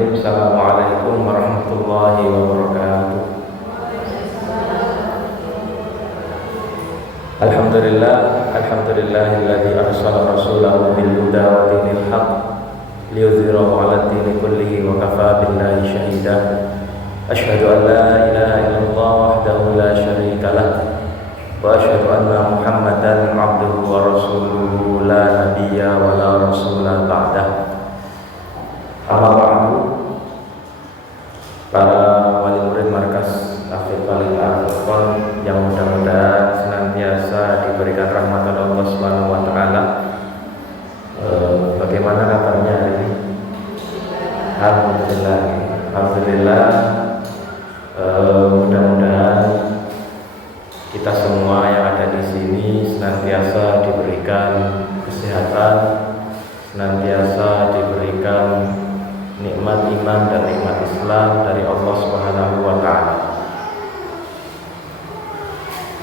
Bismillahirrahmanirrahim. Assalamualaikum warahmatullahi wabarakatuh. Alhamdulillahilladzi arsala rasulahu bil huda wa dinil haqq liyudhhirahu 'ala dini kullihi wa kafaa billahi shahida. Asyhadu an la ilaha illallah wahdahu la syarika lah wa asyhadu anna Muhammadan 'abduhu wa rasuluhu la nabiyya wa la rasula ba'dah. Amma ba'du, para wali murid markas Afif Walid Al-Furqan yang mudah-mudahan senantiasa diberikan rahmat oleh Allah Subhanahu wa taala. Bagaimana kabarnya hari ini? Alhamdulillah. Mudah-mudahan kita semua yang ada di sini senantiasa diberikan kesehatan, senantiasa diberikan nikmat iman dan nikmat Islam dari Allah Subhanahu wa taala.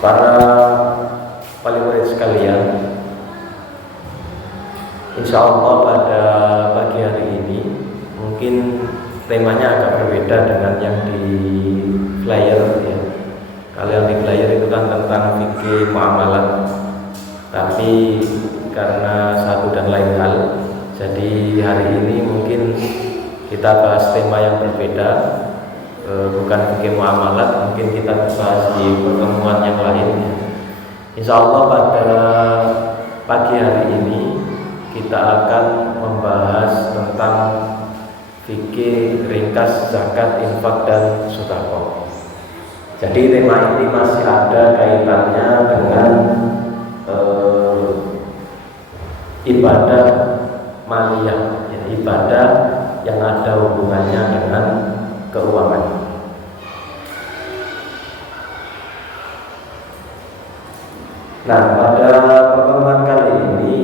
Para wali murid sekalian, insyaallah pada pagi hari ini mungkin temanya agak berbeda dengan yang di flyer ya. Kalau yang di flyer itu kan tentang fikih muamalat, tapi karena satu dan lain hal, jadi hari ini mungkin kita bahas tema yang berbeda, bukan fikih muamalat, mungkin kita bahas di pertemuan yang lain. Insya Allah pada pagi hari ini kita akan membahas tentang fikih ringkas zakat, infak dan sedekah. Jadi tema ini masih ada kaitannya dengan ibadah maliyah, ya, ibadah yang ada hubungannya dengan keuangan. Nah, pada pertemuan kali ini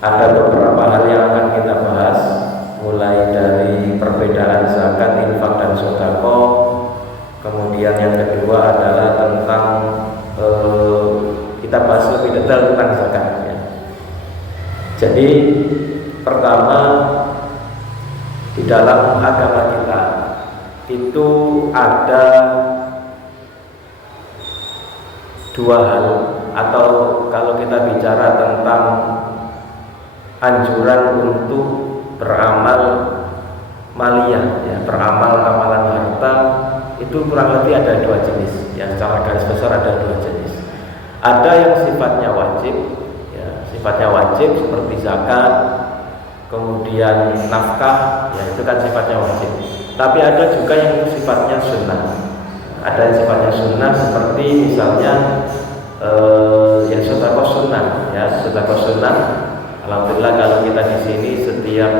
ada beberapa hal yang akan kita bahas, mulai dari perbedaan zakat, infak dan sedekah. Kemudian yang kedua adalah tentang kita bahas lebih detail tentang zakat ya. Jadi pertama, di dalam agama kita itu ada dua hal, atau kalau kita bicara tentang anjuran untuk beramal maliyah ya, beramal amalan harta, itu kurang lebih ada dua jenis ya, secara garis besar ada dua jenis. Ada yang sifatnya wajib ya, sifatnya wajib seperti zakat, kemudian nafkah, ya itu kan sifatnya wajib. Tapi ada juga yang sifatnya sunnah. Ada yang sifatnya sunnah seperti misalnya ya sedekah sunnah, ya sedekah sunnah. Alhamdulillah kalau kita di sini setiap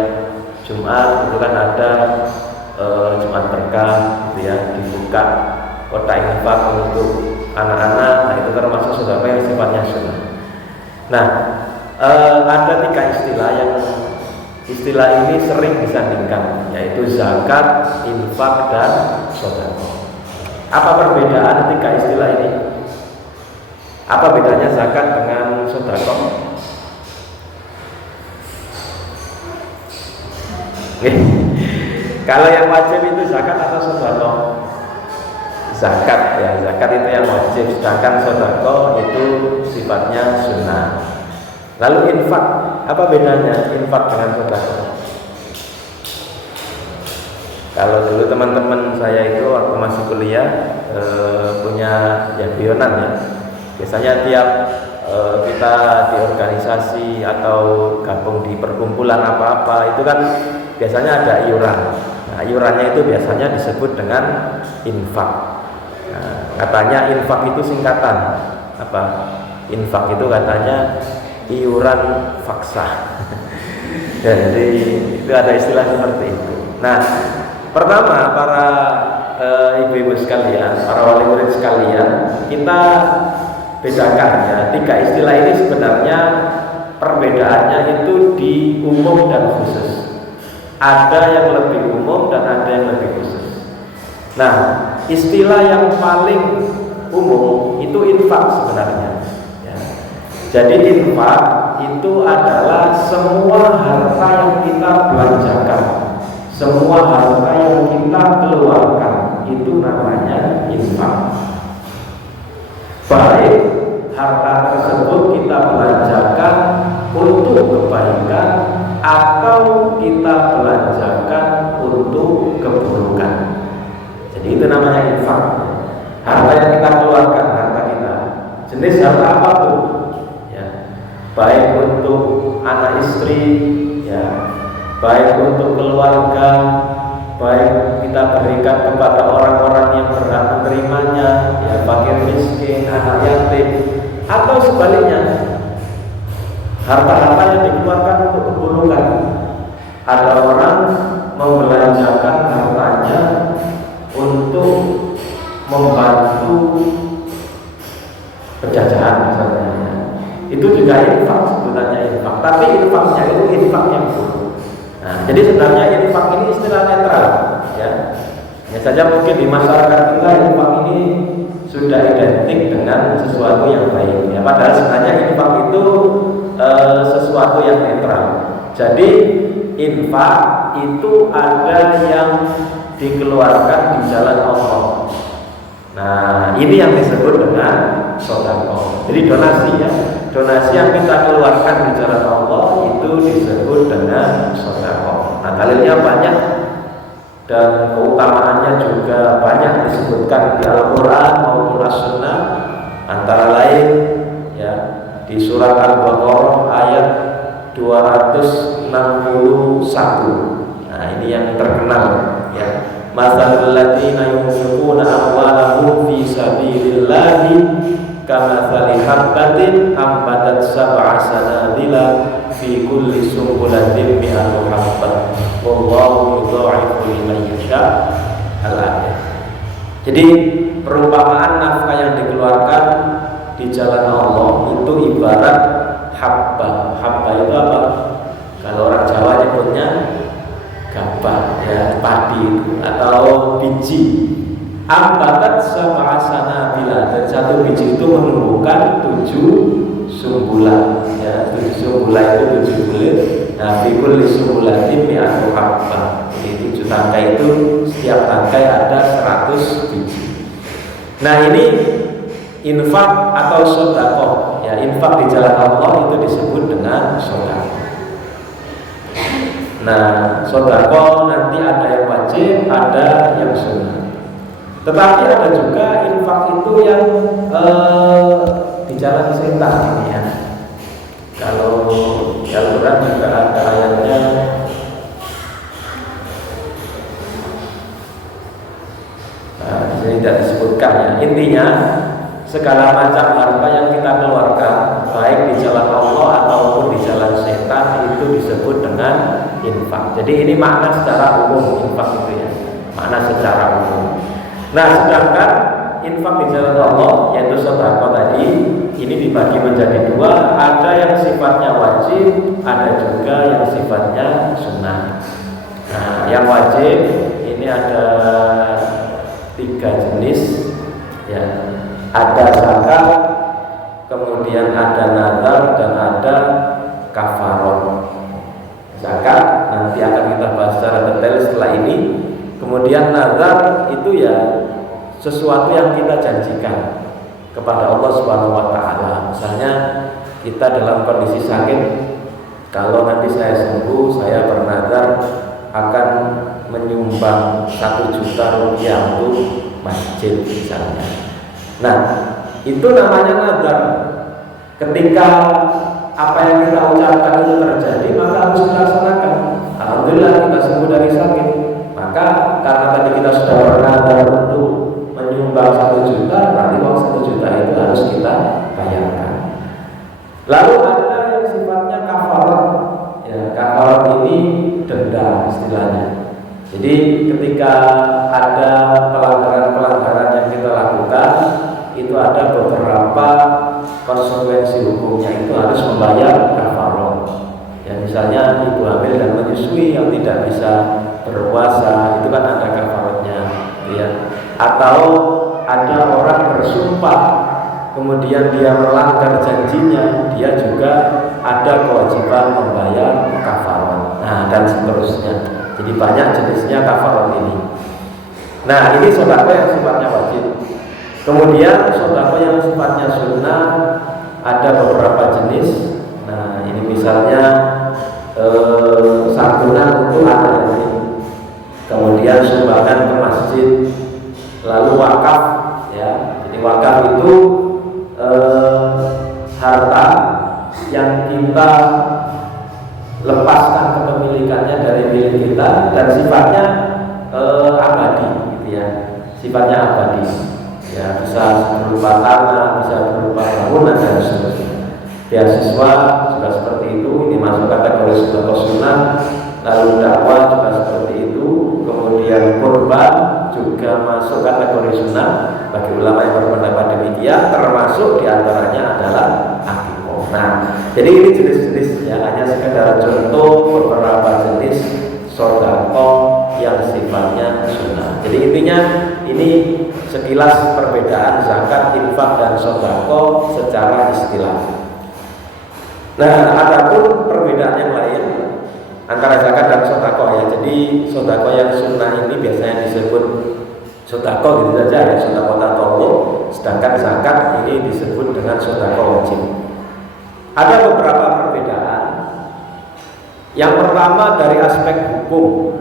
Jumat itu kan ada Jumat berkah, gitu ya, dibuka kotak infak untuk anak-anak. Nah itu termasuk sedekah yang sifatnya sunnah. Nah ada tiga istilah yang istilah ini sering disandingkan, yaitu zakat, infak, dan sedekah. Apa perbedaan tiga istilah ini? Apa bedanya zakat dengan sedekah? Kalau yang wajib itu zakat atau sedekah? Zakat ya, zakat itu yang wajib, sedangkan sedekah itu sifatnya sunnah. Lalu infak, apa bedanya infak dengan sedekah? Kalau dulu teman-teman saya itu waktu masih kuliah punya ya bionan ya. Biasanya tiap kita di organisasi atau gabung di perkumpulan apa-apa itu kan biasanya ada iuran. Nah, iurannya itu biasanya disebut dengan infak. Nah, katanya infak itu singkatan apa? Infak itu katanya iuran faksa. Jadi itu ada istilah seperti itu. Nah, pertama para ibu-ibu sekalian, para wali murid sekalian, kita bedakan ya, tiga istilah ini sebenarnya perbedaannya itu di umum dan khusus. Ada yang lebih umum dan ada yang lebih khusus. Nah, istilah yang paling umum itu infak sebenarnya ya. Jadi infak itu adalah semua harta yang kita belanjakan, semua harta yang kita keluarkan itu namanya infak. Baik harta tersebut kita belanjakan untuk kebaikan atau kita belanjakan untuk keburukan. Jadi itu namanya infak. Harta yang kita keluarkan, harta kita, jenis harta apa tuh? Ya, baik untuk anak istri, ya, baik untuk keluarga, baik kita berikan kepada orang-orang yang berhak menerimanya, ya, fakir miskin, anak yatim, atau sebaliknya, harta-harta yang dikeluarkan untuk keburukan. Ada orang membelanjakan hartanya untuk membantu penjajahan misalnya, ya. Itu juga infak, sebenarnya infak, tapi infaknya itu infak yang buruk. Nah, jadi sebenarnya infak ini istilah netral, ya. Hanya saja mungkin di masyarakat kita infak ini sudah identik dengan sesuatu yang baik, ya. Padahal sebenarnya infak itu sesuatu yang netral. Jadi infak itu ada yang dikeluarkan di jalan Allah. Nah, ini yang disebut dengan sedekah. Jadi donasi, ya. Donasi yang kita keluarkan di jalan Allah itu disebut dengan sedekah. Nah, dalilnya banyak dan keutamaannya juga banyak disebutkan di Al-Qur'an maupun As-Sunnah. Antara lain, ya, di surat Al-Baqarah ayat 261. Nah, ini yang terkenal, ya. Matsalul ladzina yunfiquna amwalahum fi sabilillahi kamatsali habbatin ambatat sab'a sanabila fi kulli sunbulatin mi'atu habbah wallahu yudha'ifu liman yasha. Al-ayat. Jadi perumpamaan nafkah yang dikeluarkan di jalan Allah itu ibarat habbah. Habbah itu apa? Kalau orang Jawa nyebutnya gabah, ya, padi itu, atau biji. Ambatat sab'a sanabila, dan satu biji itu menumbuhkan 7 sumbulan, ya. 7 sumbulan itu 7 bulir. Nah, fi kulli sumbulatin mi'atu habbah. Jadi 7 tangkai itu, setiap tangkai ada 100 biji. Nah, ini infak atau sedekah, ya. Infak di jalan Allah itu disebut dengan sedekah. Nah, sedekah nanti ada yang wajib, ada yang sunnah. Tetapi ada juga infak itu yang di jalan setan ini, ya. Kalau di Al-Quran juga ada ayatnya. Nah, di sini tidak disebutkan, ya. Intinya segala macam harta yang kita keluarkan, baik di jalan Allah ataupun di jalan setan, itu disebut dengan infak. Jadi ini makna secara umum infak itu, ya. Makna secara umum. Nah, sedangkan infak di jalan Allah, yaitu sedekah tadi, ini dibagi menjadi 2. Ada yang sifatnya wajib, ada juga yang sifatnya sunnah. Nah, yang wajib ini ada 3 jenis, ya. Ada zakat, kemudian ada nazar, dan ada kafarah. Zakat nanti akan kita bahas secara detail setelah ini. Kemudian nazar itu, ya, sesuatu yang kita janjikan kepada Allah Subhanahu wa taala. Misalnya kita dalam kondisi sakit, kalau nanti saya sembuh, saya bernazar akan menyumbang 1 juta rupiah untuk masjid misalnya. Nah, itu namanya nazar. Ketika apa yang kita ucapkan itu terjadi, maka harus dilaksanakan. Alhamdulillah kita sembuh dari sakit. Maka karena tadi kita sudah bernazar untuk menyumbang 1 juta, berarti uang 1 juta itu harus kita bayarkan. Lalu ada yang sifatnya kafarat, ya. Kafarat ini denda istilahnya. Jadi ketika ada pelanggaran-pelanggaran yang kita lakukan, itu ada beberapa konsekuensi hukumnya, itu harus membayar kafarat. Ya, misalnya ibu hamil dan menyusui yang tidak bisa berpuasa, itu kan ada kafaratnya, ya. Atau ada orang bersumpah, kemudian dia melanggar janjinya, dia juga ada kewajiban membayar kafarat. Nah, dan seterusnya. Jadi banyak jenisnya kafarat ini. Nah, ini sedekah yang sifatnya wajib. Kemudian sedekah yang sifatnya sunnah ada beberapa jenis. Nah, ini misalnya santunan untuk anak yatim, kemudian sumbangan ke masjid, lalu wakaf, ya. Jadi wakaf itu harta yang kita lepaskan kepemilikannya dari milik kita dan sifatnya abadi, gitu ya. Sifatnya abadi, ya, bisa berupa tanah, bisa berupa bangunan dan seterusnya. Beasiswa juga seperti itu, ini masuk kategori sedekah sunnah. Lalu dakwah juga seperti itu, kemudian kurban juga masuk kategori sunnah bagi ulama yang berpendapat demikian, termasuk diantaranya adalah akikah. Nah, jadi ini jenis-jenis, ya, hanya sekedar contoh beberapa jenis sedekah yang sifatnya sunnah. Jadi intinya ini sekilas perbedaan zakat, infak dan sedekah secara istilah. Nah, adapun perbedaan yang lain antara zakat dan sedekah, ya. Jadi sedekah yang sunnah ini biasanya disebut sedekah gitu saja, ya, sedekah tatawwu, sedangkan zakat ini disebut dengan sedekah wajib. Ada beberapa perbedaan. Yang pertama dari aspek hukum,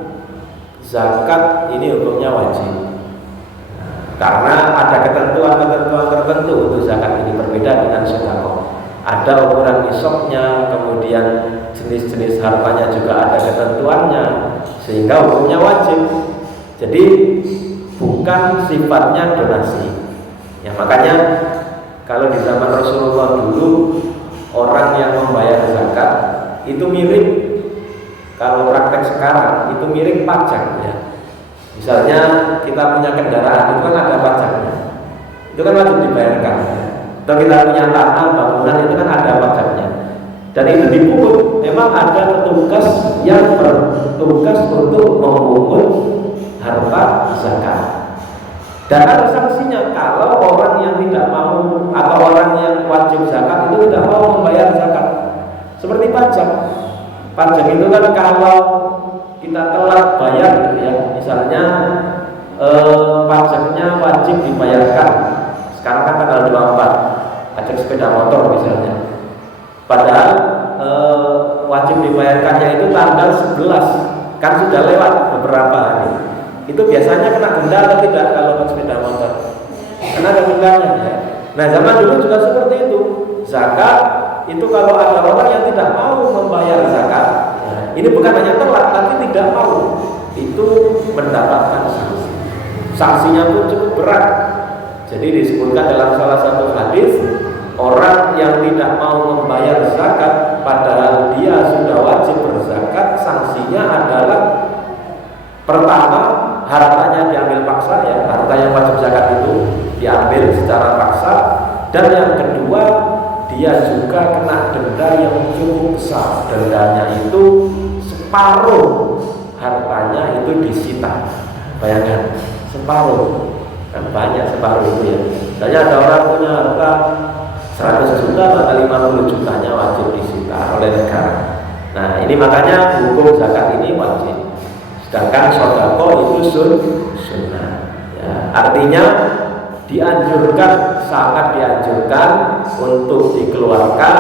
zakat ini hukumnya wajib. Karena ada ketentuan-ketentuan tertentu untuk zakat ini, berbeda dengan sedekah. Ada ukuran nisabnya, kemudian jenis-jenis hartanya juga ada ketentuannya, sehingga hukumnya wajib. Jadi bukan sifatnya donasi. Ya, makanya kalau di zaman Rasulullah dulu orang yang membayar zakat itu mirip, kalau praktek sekarang itu mirip pajak, ya. Misalnya kita punya kendaraan itu kan ada pajaknya, itu kan wajib dibayarkan, ya. Atau kita punya tanah, bangunan itu kan ada pajaknya, dan itu dipungut. Memang ada petugas yang bertugas untuk memungut harta zakat, dan ada sanksinya kalau orang yang tidak mau atau orang yang wajib zakat itu tidak mau membayar zakat. Seperti pajak. Pajak itu kan kalau kita telat bayar, gitu ya. Misalnya pajaknya wajib dibayarkan. Sekarang kan tanggal 24, pajak sepeda motor misalnya. Padahal wajib dibayarkannya itu tanggal 11, kan sudah lewat beberapa hari. Itu biasanya kena denda atau tidak kalau sepeda motor? Kena dendanya, ya. Nah, zaman dulu juga seperti itu. Zakat itu kalau ada orang yang tidak mau membayar zakat, ya, ini bukan hanya telat tapi tidak mau, itu mendapatkan sanksi. Sanksinya pun cukup berat. Jadi disebutkan dalam salah satu hadis, orang yang tidak mau membayar zakat padahal dia sudah wajib berzakat, sanksinya adalah pertama, hartanya diambil paksa, ya, harta yang wajib zakat itu diambil secara paksa, dan yang kedua dia juga kena denda yang cukup besar. Dendanya itu separuh hartanya itu disita. Bayangkan, separuh, kan banyak separuh itu, ya. Misalnya ada orang punya harta 100 juta, maka 50 jutanya wajib disita oleh negara. Nah, ini makanya hukum zakat ini wajib. Sedangkan sedekah itu sunnah, ya. Artinya dianjurkan, sangat dianjurkan untuk dikeluarkan.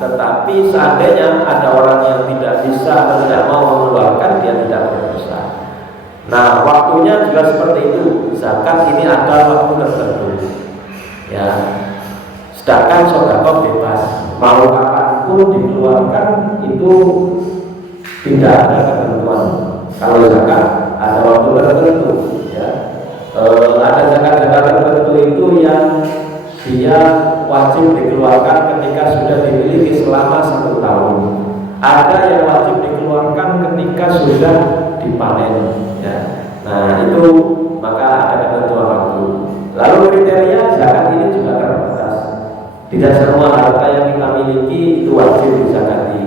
Tetapi seandainya ada orang yang tidak bisa atau tidak mau mengeluarkan, dia tidak berdosa. Nah, waktunya juga seperti itu. Zakat ini ada waktu tertentu, ya. Sedangkan sedekah bebas, mau kapanpun dikeluarkan, itu tidak ada ketentuan. Kalau zakat ada waktu tertentu, ya. Ada zakat-zakat tertentu itu yang dia wajib dikeluarkan ketika sudah dimiliki selama 1 tahun. Ada yang wajib dikeluarkan ketika sudah dipanen, ya. Nah, itu maka ada ketentuan waktu. Lalu kriteria zakat ini juga terbatas. Tidak semua harta yang kita miliki itu wajib dizakati.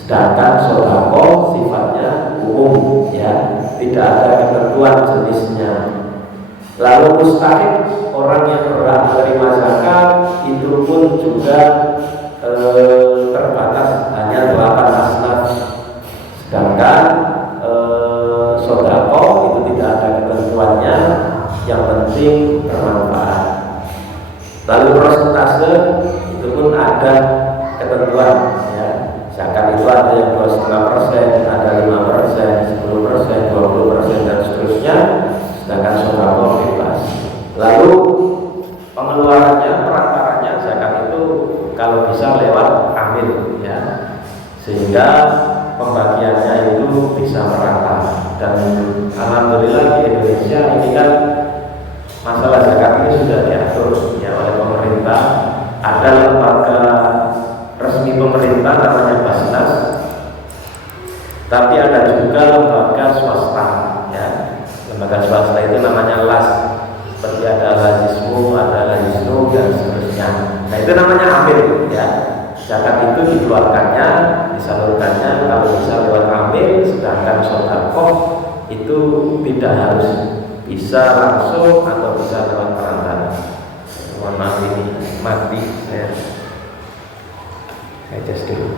Sedangkan sedekah sifatnya umum, ya, tidak ada ketentuan jenisnya. Lalu mustahik, orang yang berhak menerima zakat itu pun juga terbatas, hanya 8 asnaf. Sedangkan ada ketentuan ya. Zakat itu ada yang 2,5%, ada 5%, 10%, 20% dan seterusnya. Sedangkan sedekah bebas. Lalu pengeluarannya, perantaranya zakat itu kalau bisa lewat amil ya, sehingga pembagiannya itu bisa merata. Dan alhamdulillah di Indonesia ini kan masalah zakat ini sudah diatur ya oleh pemerintah. Ada lembaga resmi pemerintah namanya Basnas, tapi ada juga lembaga swasta ya. Lembaga swasta itu namanya LAS, seperti ada Lazismu, ada Lazisnu dan seterusnya. Nah itu namanya amil ya. Zakat itu dikeluarkannya, disalurkannya kalau bisa lewat amil, sedangkan sedekah itu tidak harus, bisa langsung atau bisa lewat perantara. Mohon maaf ini mati saya just dulu.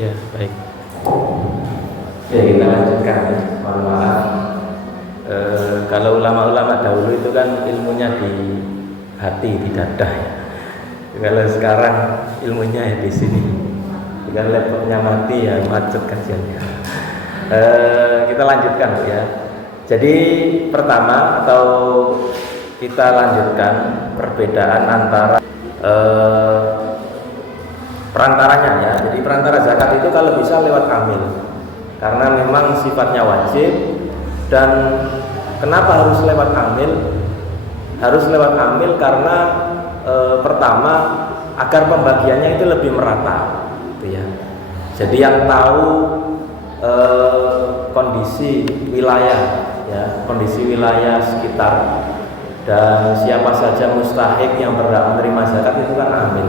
Ya, baik. Ya, kita lanjutkan ya. Mohon maaf. Kalau ulama-ulama dahulu itu kan ilmunya di hati, di dada ya. Kalau sekarang ilmunya ya di sini. Dengan laptopnya mati ya macet kajiannya. Kita lanjutkan ya. Jadi pertama atau kita lanjutkan perbedaan antara perantaranya ya. Jadi perantara zakat itu kalau bisa lewat amil, karena memang sifatnya wajib. Dan kenapa harus lewat amil? Harus lewat amil karena pertama agar pembagiannya itu lebih merata, gitu ya. Jadi yang tahu kondisi wilayah, ya, kondisi wilayah sekitar dan siapa saja mustahik yang berhak menerima zakat itu kan amil.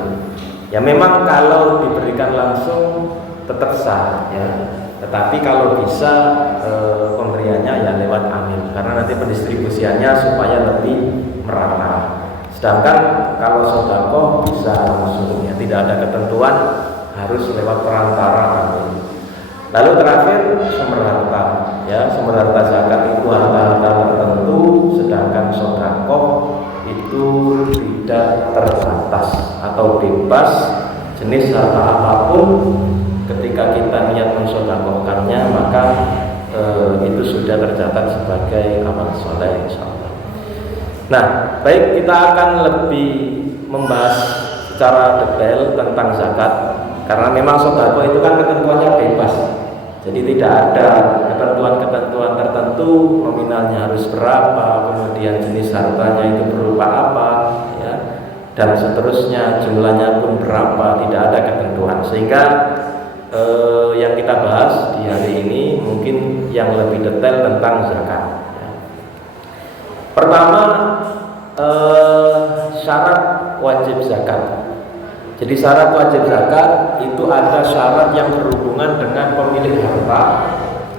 Ya memang kalau diberikan langsung tetap sah, ya. Tetapi kalau bisa pemberiannya ya lewat amil, karena nanti pendistribusiannya supaya lebih merata. Sedangkan kalau sedekah bisa langsung, ya, tidak ada ketentuan harus lewat perantara amil. Lalu terakhir sumber harta, ya, sumber harta zakat itu harta-harta tertentu, sedangkan sedekah itu tidak terbatas atau bebas jenis harta apapun. Ketika kita niat mensedekahkannya, maka itu sudah tercatat sebagai amal soleh, insyaallah. Nah, baik, kita akan lebih membahas secara detail tentang zakat, karena memang sedekah itu kan ketentuannya bebas. Jadi tidak ada ketentuan-ketentuan tertentu, nominalnya harus berapa, kemudian jenis hartanya itu berupa apa, ya, dan seterusnya, jumlahnya pun berapa, tidak ada ketentuan. Sehingga yang kita bahas di hari ini mungkin yang lebih detail tentang zakat, ya. Pertama, syarat wajib zakat. Jadi syarat wajib zakat itu ada syarat yang berhubungan dengan pemilik harta,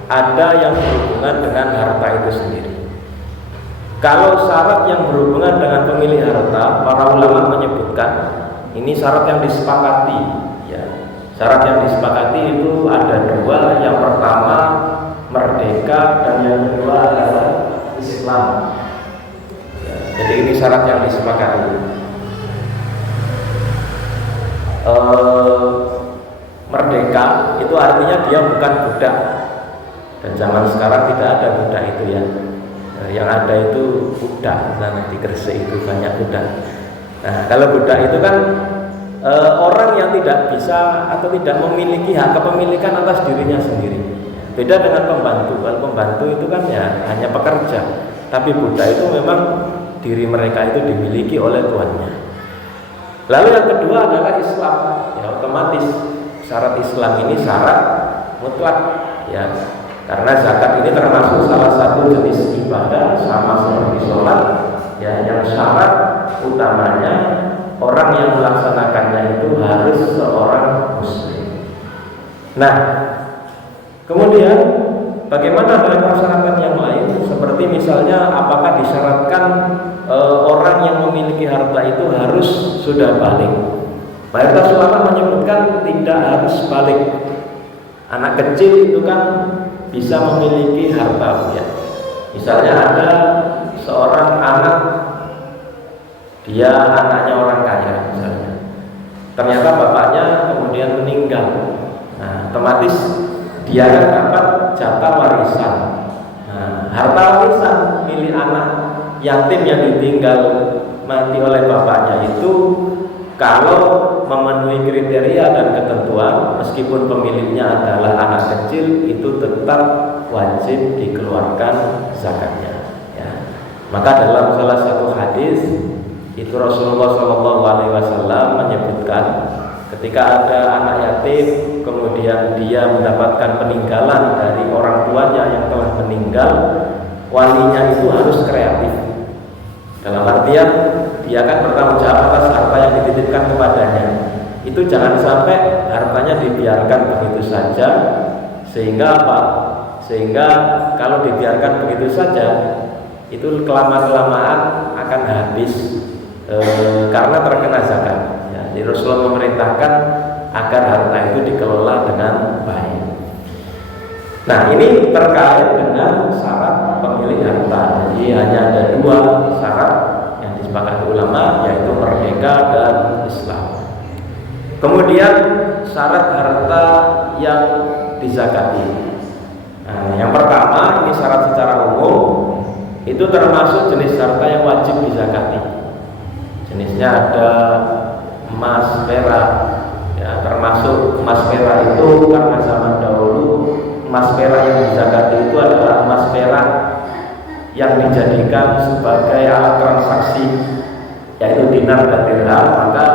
ada yang berhubungan dengan harta itu sendiri. Kalau syarat yang berhubungan dengan pemilik harta, para ulama menyebutkan ini syarat yang disepakati, ya. Syarat yang disepakati itu ada dua. Yang pertama merdeka, dan yang kedua adalah Islam, ya. Jadi ini syarat yang disepakati. Merdeka itu artinya dia bukan budak, dan zaman sekarang tidak ada budak itu, ya. Yang ada itu budak, nah di Gresik itu banyak budak. Nah, kalau budak itu kan orang yang tidak bisa atau tidak memiliki hak kepemilikan atas dirinya sendiri. Beda dengan pembantu. Kalau pembantu itu kan ya hanya pekerja, tapi budak itu memang diri mereka itu dimiliki oleh tuannya. Lalu yang kedua adalah Islam, ya, otomatis syarat Islam ini syarat mutlak, ya, karena zakat ini termasuk salah satu jenis ibadah sama seperti sholat, ya, yang syarat utamanya orang yang melaksanakannya itu harus seorang muslim. Nah, kemudian bagaimana dengan persyaratan yang lain? Seperti misalnya apakah disyaratkan orang yang memiliki harta itu harus sudah balik? Mayoritas ulama menyebutkan tidak harus balik. Anak kecil itu kan bisa memiliki harta, ya. Misalnya ada seorang anak, dia anaknya orang kaya misalnya, ternyata bapaknya kemudian meninggal. Nah, otomatis dia kan dapat jatah warisan. Nah, harta warisan milik anak yatim yang ditinggal mati oleh bapaknya itu kalau memenuhi kriteria dan ketentuan, meskipun pemiliknya adalah anak kecil, itu tetap wajib dikeluarkan zakatnya, ya. Maka dalam salah satu hadis itu Rasulullah SAW menyebutkan ketika ada anak yatim kemudian dia mendapatkan peninggalan dari orang tuanya yang telah meninggal, walinya itu harus kreatif. Dalam artian dia akan bertanggung jawab atas harta yang dititipkan kepadanya. Itu jangan sampai hartanya dibiarkan begitu saja, sehingga apa? Sehingga kalau dibiarkan begitu saja itu kelamaan akan habis karena terkena zakat, ya. Jadi Rasulullah memerintahkan agar harta itu dikelola dengan baik. Nah, ini terkait dengan syarat pemilik harta. Jadi hanya ada dua syarat yang disepakati ulama, yaitu merdeka dan Islam. Kemudian syarat harta yang dizakati. Nah, yang pertama ini syarat secara umum, itu termasuk jenis harta yang wajib dizakati. Jenisnya ada emas, perak, ya, termasuk emas perak itu karena zaman dahulu emas perak yang dizakati itu adalah emas perak yang dijadikan sebagai alat transaksi, yaitu dinar dan dirham. Maka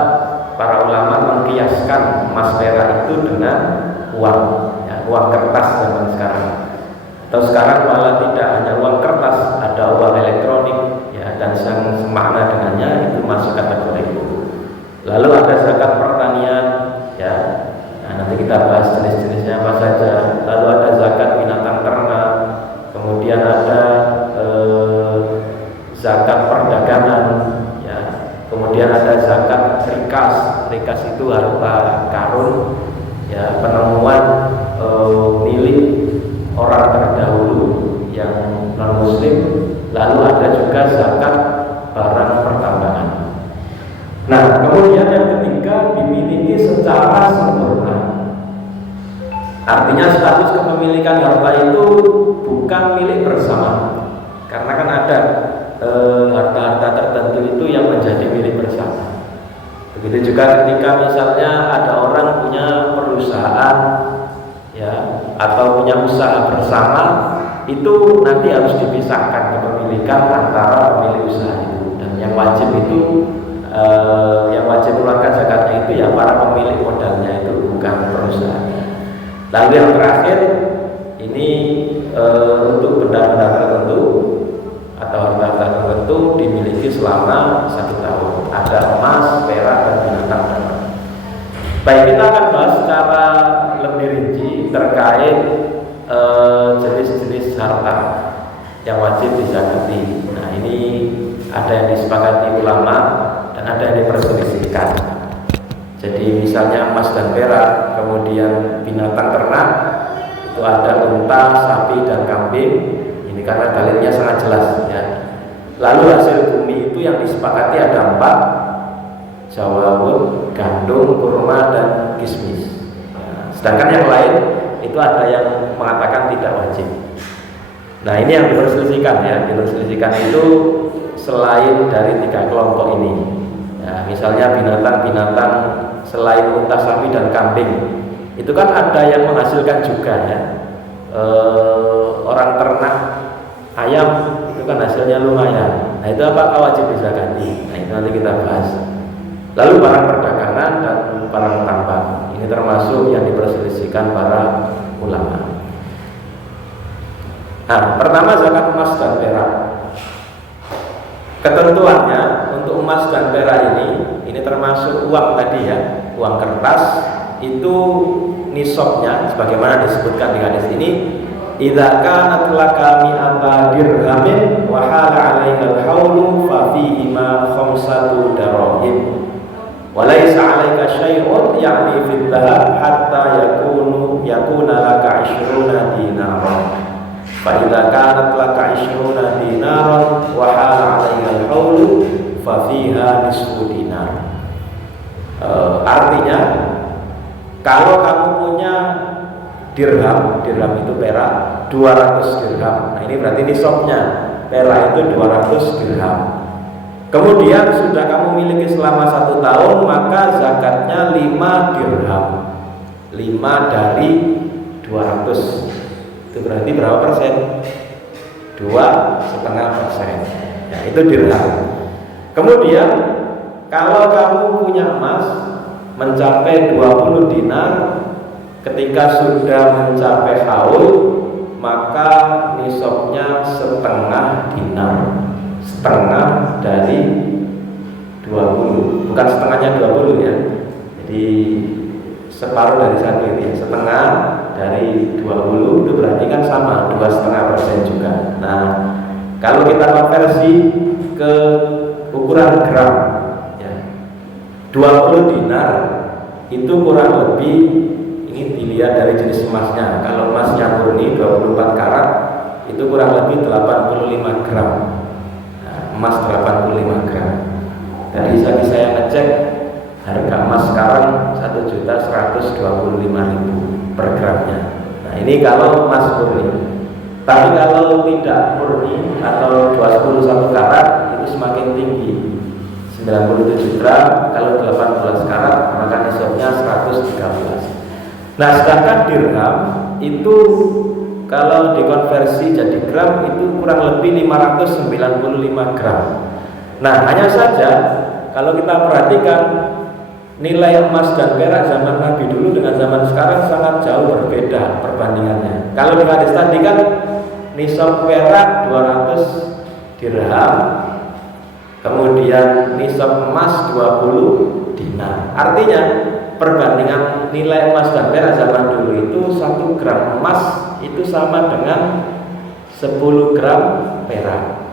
para ulama mengkiaskan emas perak itu dengan uang, ya, uang kertas zaman sekarang. Atau sekarang malah tidak hanya uang kertas, ada uang elektronik, ya, dan yang semakna dengannya itu masuk kategori itu. Lalu ada zakat pertanian, ya. Nah, nanti kita bahas jenis-jenisnya apa saja. Lalu ada zakat binatang ternak, kemudian ada zakat perdagangan, ya. Kemudian ada zakat rikas. Rikas itu harta karun, ya, penemuan milik orang terdahulu yang non muslim. Lalu ada juga zakat barang pertambangan. Nah, kemudian yang ketiga dimiliki secara sempurna. Artinya status kepemilikan harta itu bukan milik bersama. Karena kan ada harta-harta tertentu itu yang menjadi milik bersama. Begitu juga ketika misalnya ada orang punya perusahaan, ya, atau punya usaha bersama, itu nanti harus dipisahkan kepemilikan antara pemilik usaha itu. Dan yang wajib itu yang wajib mengeluarkan zakatnya itu ya para pemilik modalnya itu, bukan perusahaan. Lalu yang terakhir ini untuk benda-benda tertentu atau harta-harta tertentu dimiliki selama 1 tahun. Ada emas, perak, dan binatang ternak. Baik, kita akan bahas secara lebih rinci terkait jenis-jenis harta yang wajib dizakati. Nah, ini ada yang disepakati ulama dan ada yang diperselisihkan. Jadi misalnya emas dan perak, kemudian binatang ternak, itu ada unta, sapi, dan kambing. Ini karena dalilnya sangat jelas, ya. Lalu hasil bumi itu yang disepakati ada 4: jawabut, gandum, kurma, dan kismis. Nah, sedangkan yang lain itu ada yang mengatakan tidak wajib. Nah, ini yang diperselisihkan, ya. Diperselisihkan itu selain dari 3 kelompok ini, ya, misalnya binatang-binatang selain unta, sapi, dan kambing, itu kan ada yang menghasilkan juga, ya. Orang ternak ayam itu kan hasilnya lumayan. Nah, itu apakah wajib dizakati? Nah, itu nanti kita bahas. Lalu barang perdagangan dan barang tambang, ini termasuk yang diperselisihkan para ulama. Nah, pertama zakat emas dan perak. Ketentuannya untuk emas dan perak ini termasuk uang tadi, ya, uang kertas. Itu nisabnya sebagaimana disebutkan di hadis ini, idza kanat laka mi'ata dirhamin wa hala 'alaika al-haulu fa fihi ma khamsatu darahim wa laysa 'alaika syai'un ya'ni fid dhahab hatta yakuna laka 'ishruna dinaran fa idza kanat laka 'ishruna dinaran wa hala 'alaika al-haulu fa fiha nisfu dinar. Artinya kalau kamu punya dirham itu perak 200 dirham. Nah, ini berarti nisabnya perak itu 200 dirham. Kemudian sudah kamu miliki selama 1 tahun, maka zakatnya 5 dirham. 5 dari 200. Itu berarti berapa persen? 2,5%. Ya, itu dirham. Kemudian kalau kamu punya emas mencapai 20 dinar, ketika sudah mencapai haul, maka nisabnya setengah dinar. Setengah dari 20, bukan setengahnya 20, ya. Jadi separuh dari 1 itu, ya. Setengah dari 20 itu berarti kan sama 2,5% juga. Nah, kalau kita konversi ke ukuran gram, 20 dinar itu kurang lebih, ini dilihat dari jenis emasnya. Kalau emasnya murni 24 karat itu kurang lebih 85 gram. Nah, emas 85 gram. Tadi saya ngecek Harga emas sekarang 1.125.000 per gramnya. Nah ini kalau emas murni. Tapi kalau tidak murni atau 21 karat itu semakin tinggi, 97 gram. Kalau 18 karat maka nisabnya 113. Nah sedangkan dirham itu kalau dikonversi jadi gram itu kurang lebih 595 gram. Nah hanya saja kalau kita perhatikan nilai emas dan perak zaman Nabi dulu dengan zaman sekarang sangat jauh berbeda perbandingannya. Kalau di hadis tadi kan nisab perak 200 dirham, kemudian nisab emas 20 dinar. Artinya perbandingan nilai emas dan perak zaman dulu itu 1 gram emas itu sama dengan 10 gram perak.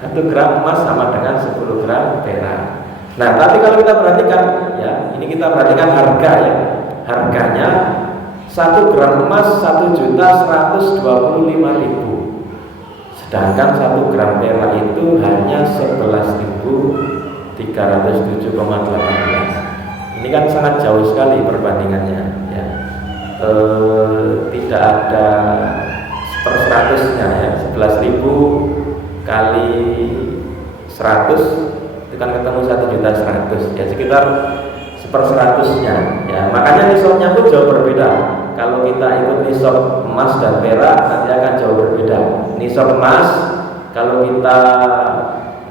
1 gram emas sama dengan 10 gram perak. Nah, tapi kalau kita perhatikan ya, ini kita perhatikan harga ya. Harganya 1 gram emas 1.125.000. Sedangkan 1 gram perak itu hanya 11.307,18. Ini kan sangat jauh sekali perbandingannya ya. Tidak ada 1/100-nya ya. 11.000 kali 100 itu kan ketemu 1.100.000 ya, sekitar 1/100-nya ya. Makanya nisabnya pun jauh berbeda. Kalau kita ikut nisab emas dan perak nanti akan jauh berbeda. Nisab emas kalau kita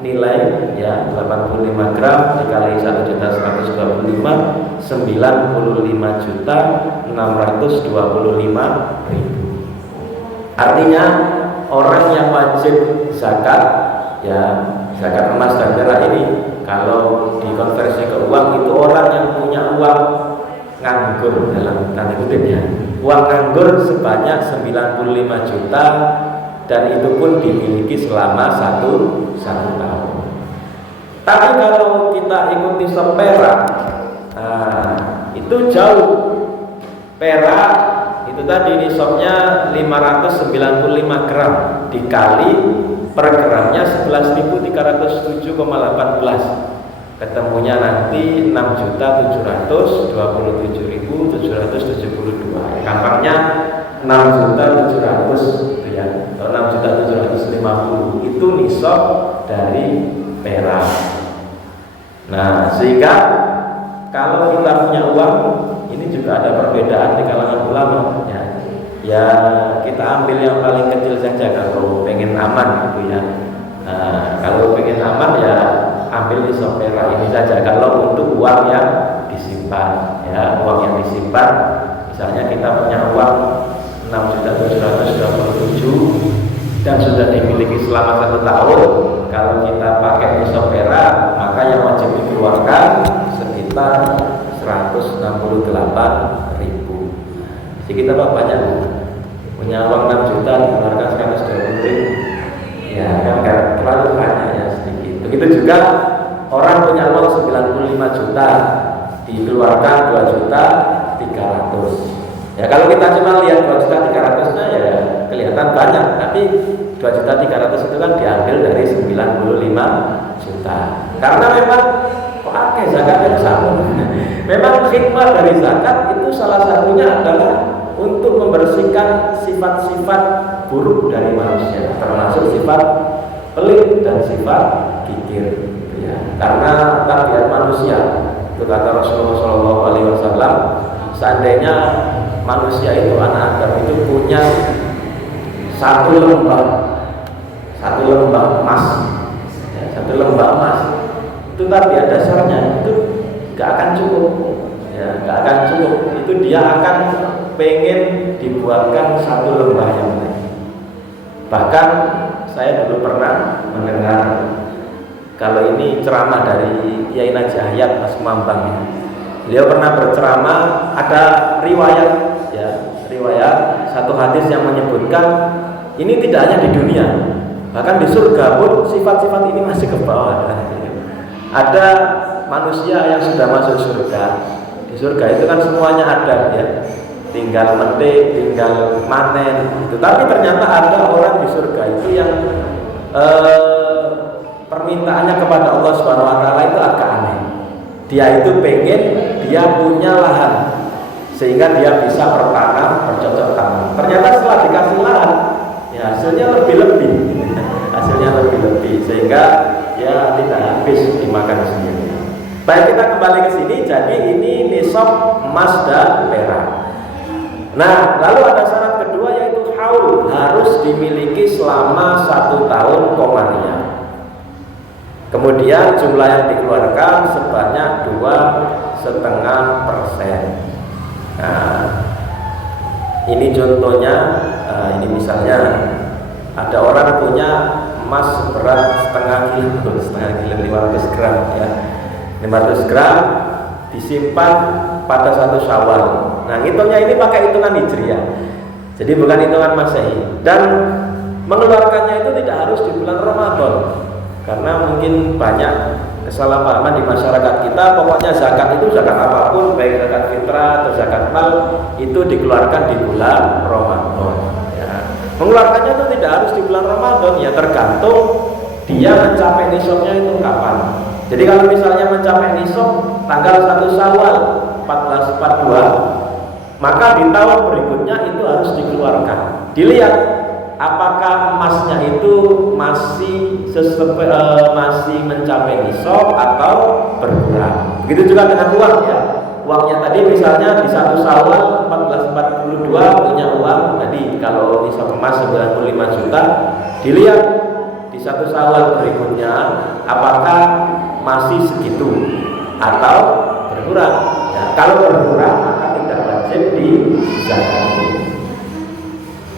nilai ya 85 gram dikali 1.125 95.625.000. Artinya orang yang wajib zakat ya, zakat emas dan perak ini kalau dikonversi ke uang itu orang yang punya uang nganggur dalam tanda kutip ya, uang nganggur sebanyak 95 juta dan itu pun dimiliki selama satu tahun. Tapi kalau kita ikut nisab perak, itu jauh. Perak itu tadi nisabnya 595 gram dikali per gramnya 11.307,18, ketemunya nanti 6.727.772. Gampangnya 6.700 itu ya, atau 6.750 itu nisab dari perak. Nah, sehingga kalau kita punya uang, ini juga ada perbedaan di kalangan ulama ya. Ya kita ambil yang paling kecil saja kalau pengen aman gitu ya. Nah, kalau pengen aman ya ambil nisab perak ini saja. Kalau untuk uang yang disimpan ya, uang yang disimpan misalnya kita punya uang 6.727 dan sudah dimiliki selama 1 tahun, kalau kita pakai nisab perak maka yang wajib dikeluarkan sekitar 168.000. Jadi kita banyak punya uang 6 juta dikeluarkan 120.000 ya kan gak terlalu banyak ya, sedikit. Begitu juga orang punya uang 95 juta dikeluarkan 2.300.000 ya. Kalau kita cuma lihat 2.300.000 nya ya kelihatan banyak, tapi 2.300.000 itu kan diambil dari 95 juta karena memang pakai zakat yang sama. Memang hikmah dari zakat itu salah satunya adalah untuk membersihkan sifat-sifat buruk dari manusia, termasuk sifat pelit dan sifat kikir ya. Karena tabiat manusia, itu kata Rasulullah SAW, seandainya manusia itu, anak Adam itu punya satu lembah emas ya, 1 lembah emas, itu tabiat dasarnya itu gak akan cukup ya, gak akan cukup. Itu dia akan pengen dibuatkan 1 lembah yang lain. Bahkan saya dulu pernah mendengar, kalau ini ceramah dari Yai Naji Hayat Mas Mambang ya. Beliau pernah berceramah, ada riwayat ya, riwayat satu hadis yang menyebutkan ini tidak hanya di dunia, bahkan di surga pun sifat-sifat ini masih ke bawah. Ada manusia yang sudah masuk surga. Di surga itu kan semuanya ada ya, tinggal metik, tinggal manen gitu. Tapi ternyata ada orang di surga itu yang permintaannya kepada Allah Subhanahu wa taala itu agak aneh. Dia itu pengen dia punya lahan sehingga dia bisa bertanam, bercocok tanam. Ternyata setelah dikasih lahan, ya hasilnya lebih-lebih, hasilnya lebih-lebih, sehingga ya tidak habis dimakan sendiri. Baik, kita kembali ke sini. Jadi ini nisab emas dan perak. Nah, lalu ada syarat kedua yaitu haul, harus dimiliki selama 1 tahun komariah. Kemudian jumlah yang dikeluarkan sebanyak 2,5%. Nah, ini contohnya. Ini misalnya ada orang punya emas seberat setengah kilo 500 gram ya, 500 gram disimpan pada 1 Syawal. Nah, hitungnya ini pakai hitungan Hijriah, jadi bukan hitungan Masehi. Dan mengeluarkannya itu tidak harus di bulan Ramadan, karena mungkin banyak kesalahpahaman di masyarakat kita. Pokoknya zakat itu zakat apapun, baik zakat fitrah atau zakat mal, itu dikeluarkan di bulan Ramadan ya. Mengeluarkannya itu tidak harus di bulan Ramadan, ya tergantung dia mencapai nisabnya itu kapan. Jadi kalau misalnya mencapai nisab tanggal 1 Syawal 1442, maka di tahun berikutnya itu harus dikeluarkan. Dilihat apakah emasnya itu masih masih mencapai nisab atau berkurang. Begitu juga dengan uang ya. Uangnya tadi misalnya di 1 Syawal 1442 punya uang tadi, kalau nisab emas 95 juta, dilihat di 1 Syawal berikutnya apakah masih segitu atau berkurang. Ya, kalau berkurang maka tidak wajib dizakati.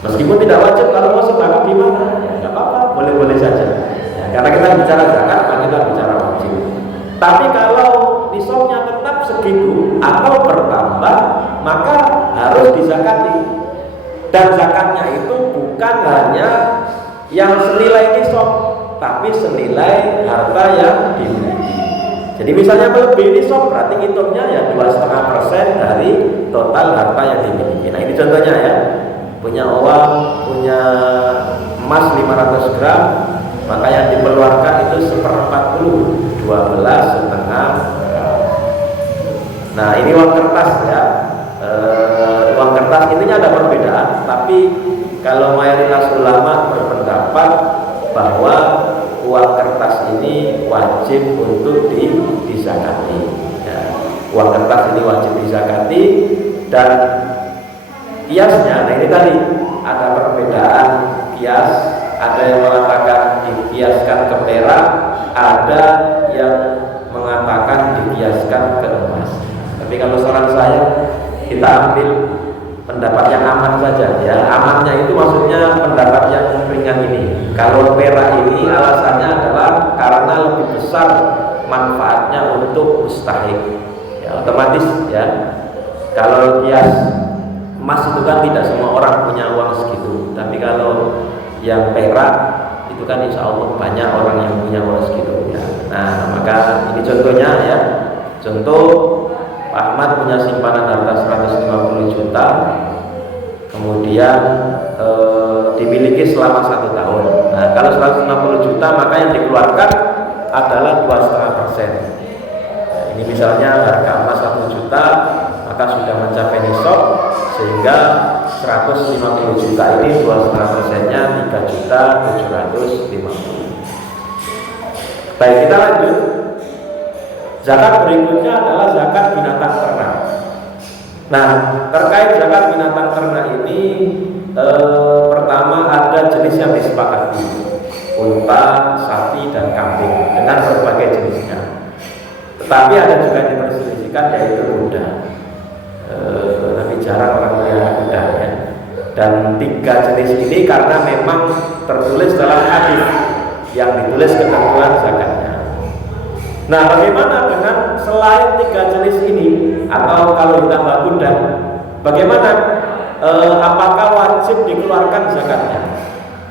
Meskipun tidak wajib, kalau mau sedekah gimana? Ya nggak apa-apa, boleh-boleh saja. Ya, karena kita bicara zakat, maka kita bicara wajib. Tapi kalau nisabnya tetap segitu atau bertambah, maka harus dizakati. Dan zakatnya itu bukan hanya yang senilai nisab, tapi senilai harta yang dimiliki. Jadi misalnya melebihi nisab, berarti hitungnya ya 2,5% dari total harta yang dimiliki. Nah, ini contohnya ya. Punya uang, punya emas 500 gram, maka yang dikeluarkan itu 1/40, 12,5 gram. Nah, ini uang kertas ya. Uang kertas intinya ada perbedaan, tapi kalau mayoritas ulama berpendapat bahwa uang kertas ini wajib untuk dizakati ya. Uang kertas ini wajib dizakati. Dan kiasnya, nah ini tadi ada perbedaan kias, ada yang mengatakan dikiaskan ke perak, ada yang mengatakan dikiaskan ke emas. Tapi kalau saran saya, kita ambil pendapat yang aman saja ya. Amannya itu maksudnya pendapat yang ringan ini. Kalau perak ini alasannya adalah karena lebih besar manfaatnya untuk mustahik ya, otomatis ya. Kalau kias emas itu kan tidak semua orang punya uang segitu, tapi kalau yang perak itu kan insya Allah banyak orang yang punya uang segitu ya. Nah, maka ini contohnya ya. Contoh, Pak Ahmad punya simpanan harta 150 juta, kemudian dimiliki selama 1 tahun. Nah, kalau 150 juta maka yang dikeluarkan adalah 2,5%. Nah, ini misalnya harga emas 1 juta, maka sudah mencapai nisab, sehingga 150 juta ini 2,5%-nya 3.750.000. Baik, kita lanjut. Zakat berikutnya adalah zakat binatang ternak. Nah, terkait zakat binatang ternak ini, pertama ada jenis yang disepakati, unta, sapi, dan kambing dengan berbagai jenisnya. Tetapi ada juga yang diperselisihkan, yaitu kuda. Tapi jarang orang melihara kuda ya. Dan 3 jenis ini karena memang tertulis dalam hadis yang ditulis ketentuan zakatnya. Nah, bagaimana dengan selain 3 jenis ini, atau kalau ditambah kuda, bagaimana? Apakah wajib dikeluarkan zakatnya?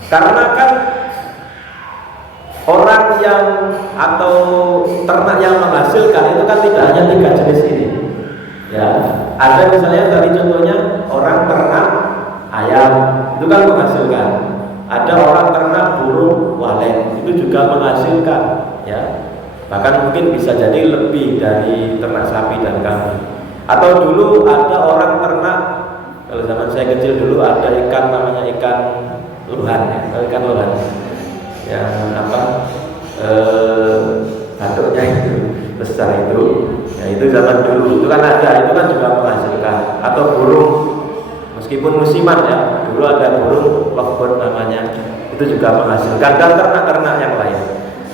Karena kan orang yang atau ternak yang menghasilkan itu kan tidak hanya 3 jenis ini. Ya, ada misalnya tadi contohnya orang ternak ayam, itu kan menghasilkan. Ada orang ternak burung walet, itu juga menghasilkan. Ya. bahkan mungkin bisa jadi lebih dari ternak sapi dan kambing. Atau dulu ada orang ternak, kalau zaman saya kecil dulu ada ikan namanya ikan luhan, ya, ikan luhan yang apa batuknya itu besar itu, ya itu zaman dulu itu kan ada, itu kan juga menghasilkan. Atau burung, meskipun musiman ya, dulu ada burung lovebird namanya, itu juga menghasilkan, dan ternak-ternak yang lain.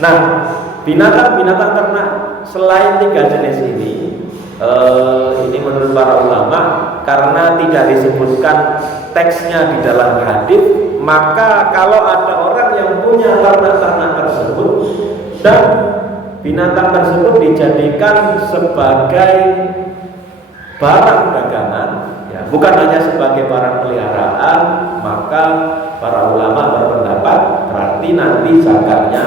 Nah, binatang-binatang ternak selain 3 jenis ini menurut para ulama, karena tidak disebutkan teksnya di dalam hadis, maka kalau ada orang yang punya ternak-ternak tersebut dan binatang tersebut dijadikan sebagai barang dagangan, ya, bukan hanya sebagai barang peliharaan, maka para ulama berpendapat berarti nanti zakatnya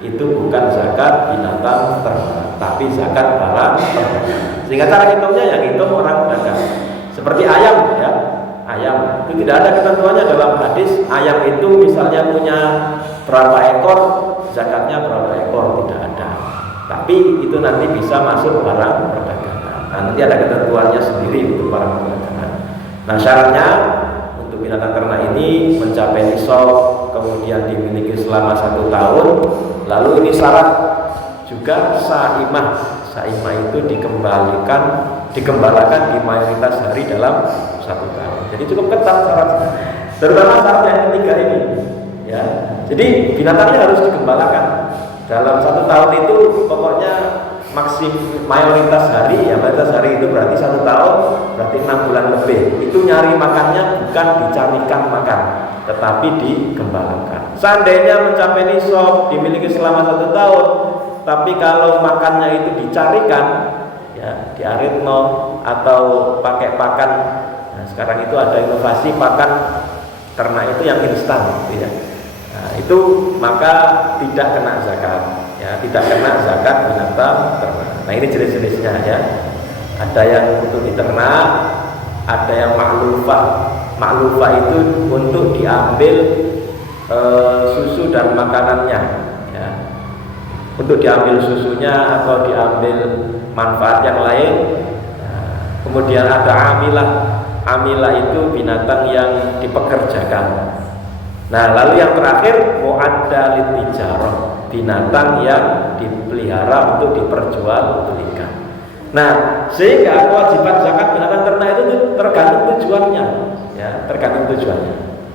itu bukan zakat binatang ternak, tapi zakat barang ternak. Sehingga cara hitungnya yang hitung orang dagang. Seperti ayam, ya, ayam itu tidak ada ketentuannya dalam hadis. Ayam itu misalnya punya berapa ekor, zakatnya berapa ekor, tidak ada. Tapi itu nanti bisa masuk barang perdagangan. Nanti ada ketentuannya sendiri untuk barang perdagangan. Nah, syaratnya untuk binatang ternak ini mencapai nisab, kemudian dimiliki selama 1 tahun. Lalu ini syarat juga saimah. Saimah itu dikembalakan di mayoritas hari dalam 1 tahun. Jadi cukup ketat syaratnya. Terutama syarat yang ketiga ini, ya. Jadi binatangnya harus dikembalakan dalam 1 tahun itu, pokoknya mayoritas hari, ya mayoritas hari itu berarti 1 tahun, berarti 6 bulan lebih. Itu nyari makannya bukan dicarikan makan, tetapi dikembalakan. Seandainya mencapai nisab, dimiliki selama 1 tahun, tapi kalau makannya itu dicarikan, ya diaritno atau pakai pakan. Nah, sekarang itu ada inovasi pakan ternak itu yang instan, gitu ya. Nah, itu maka tidak kena zakat, ya, tidak kena zakat binatang ternak. Nah, ini jenis-jenisnya, ya. Ada yang untuk diternak, ada yang maklufah. Maklufah itu untuk diambil susu dan makanannya, ya. Untuk diambil susunya atau diambil manfaat yang lain. Nah, kemudian ada amilah. Amilah itu binatang yang dipekerjakan. Nah, lalu yang terakhir mu'addalit tijarah, binatang yang dipelihara untuk diperjualbelikan. Nah, sehingga kewajiban zakat binatang ternak itu tergantung tujuannya, ya, tergantung tujuannya.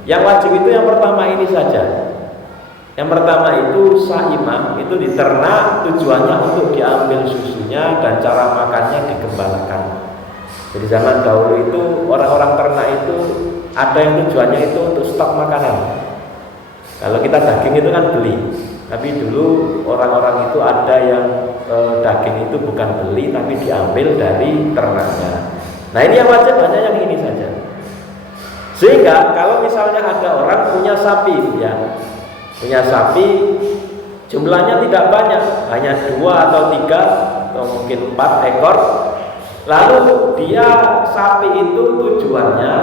Yang wajib itu yang pertama ini saja. Yang pertama itu saimah, itu diternak tujuannya untuk diambil susunya dan cara makannya dikembalakan. Jadi zaman dahulu itu orang-orang ternak itu ada yang tujuannya itu untuk stok makanan. Kalau kita daging itu kan beli, tapi dulu orang-orang itu ada yang daging itu bukan beli tapi diambil dari ternaknya. Nah, ini yang wajib hanya yang ini saja. Sehingga kalau misalnya ada orang punya sapi, ya, punya sapi jumlahnya tidak banyak, hanya 2 atau 3 atau mungkin 4 ekor. Lalu dia sapi itu tujuannya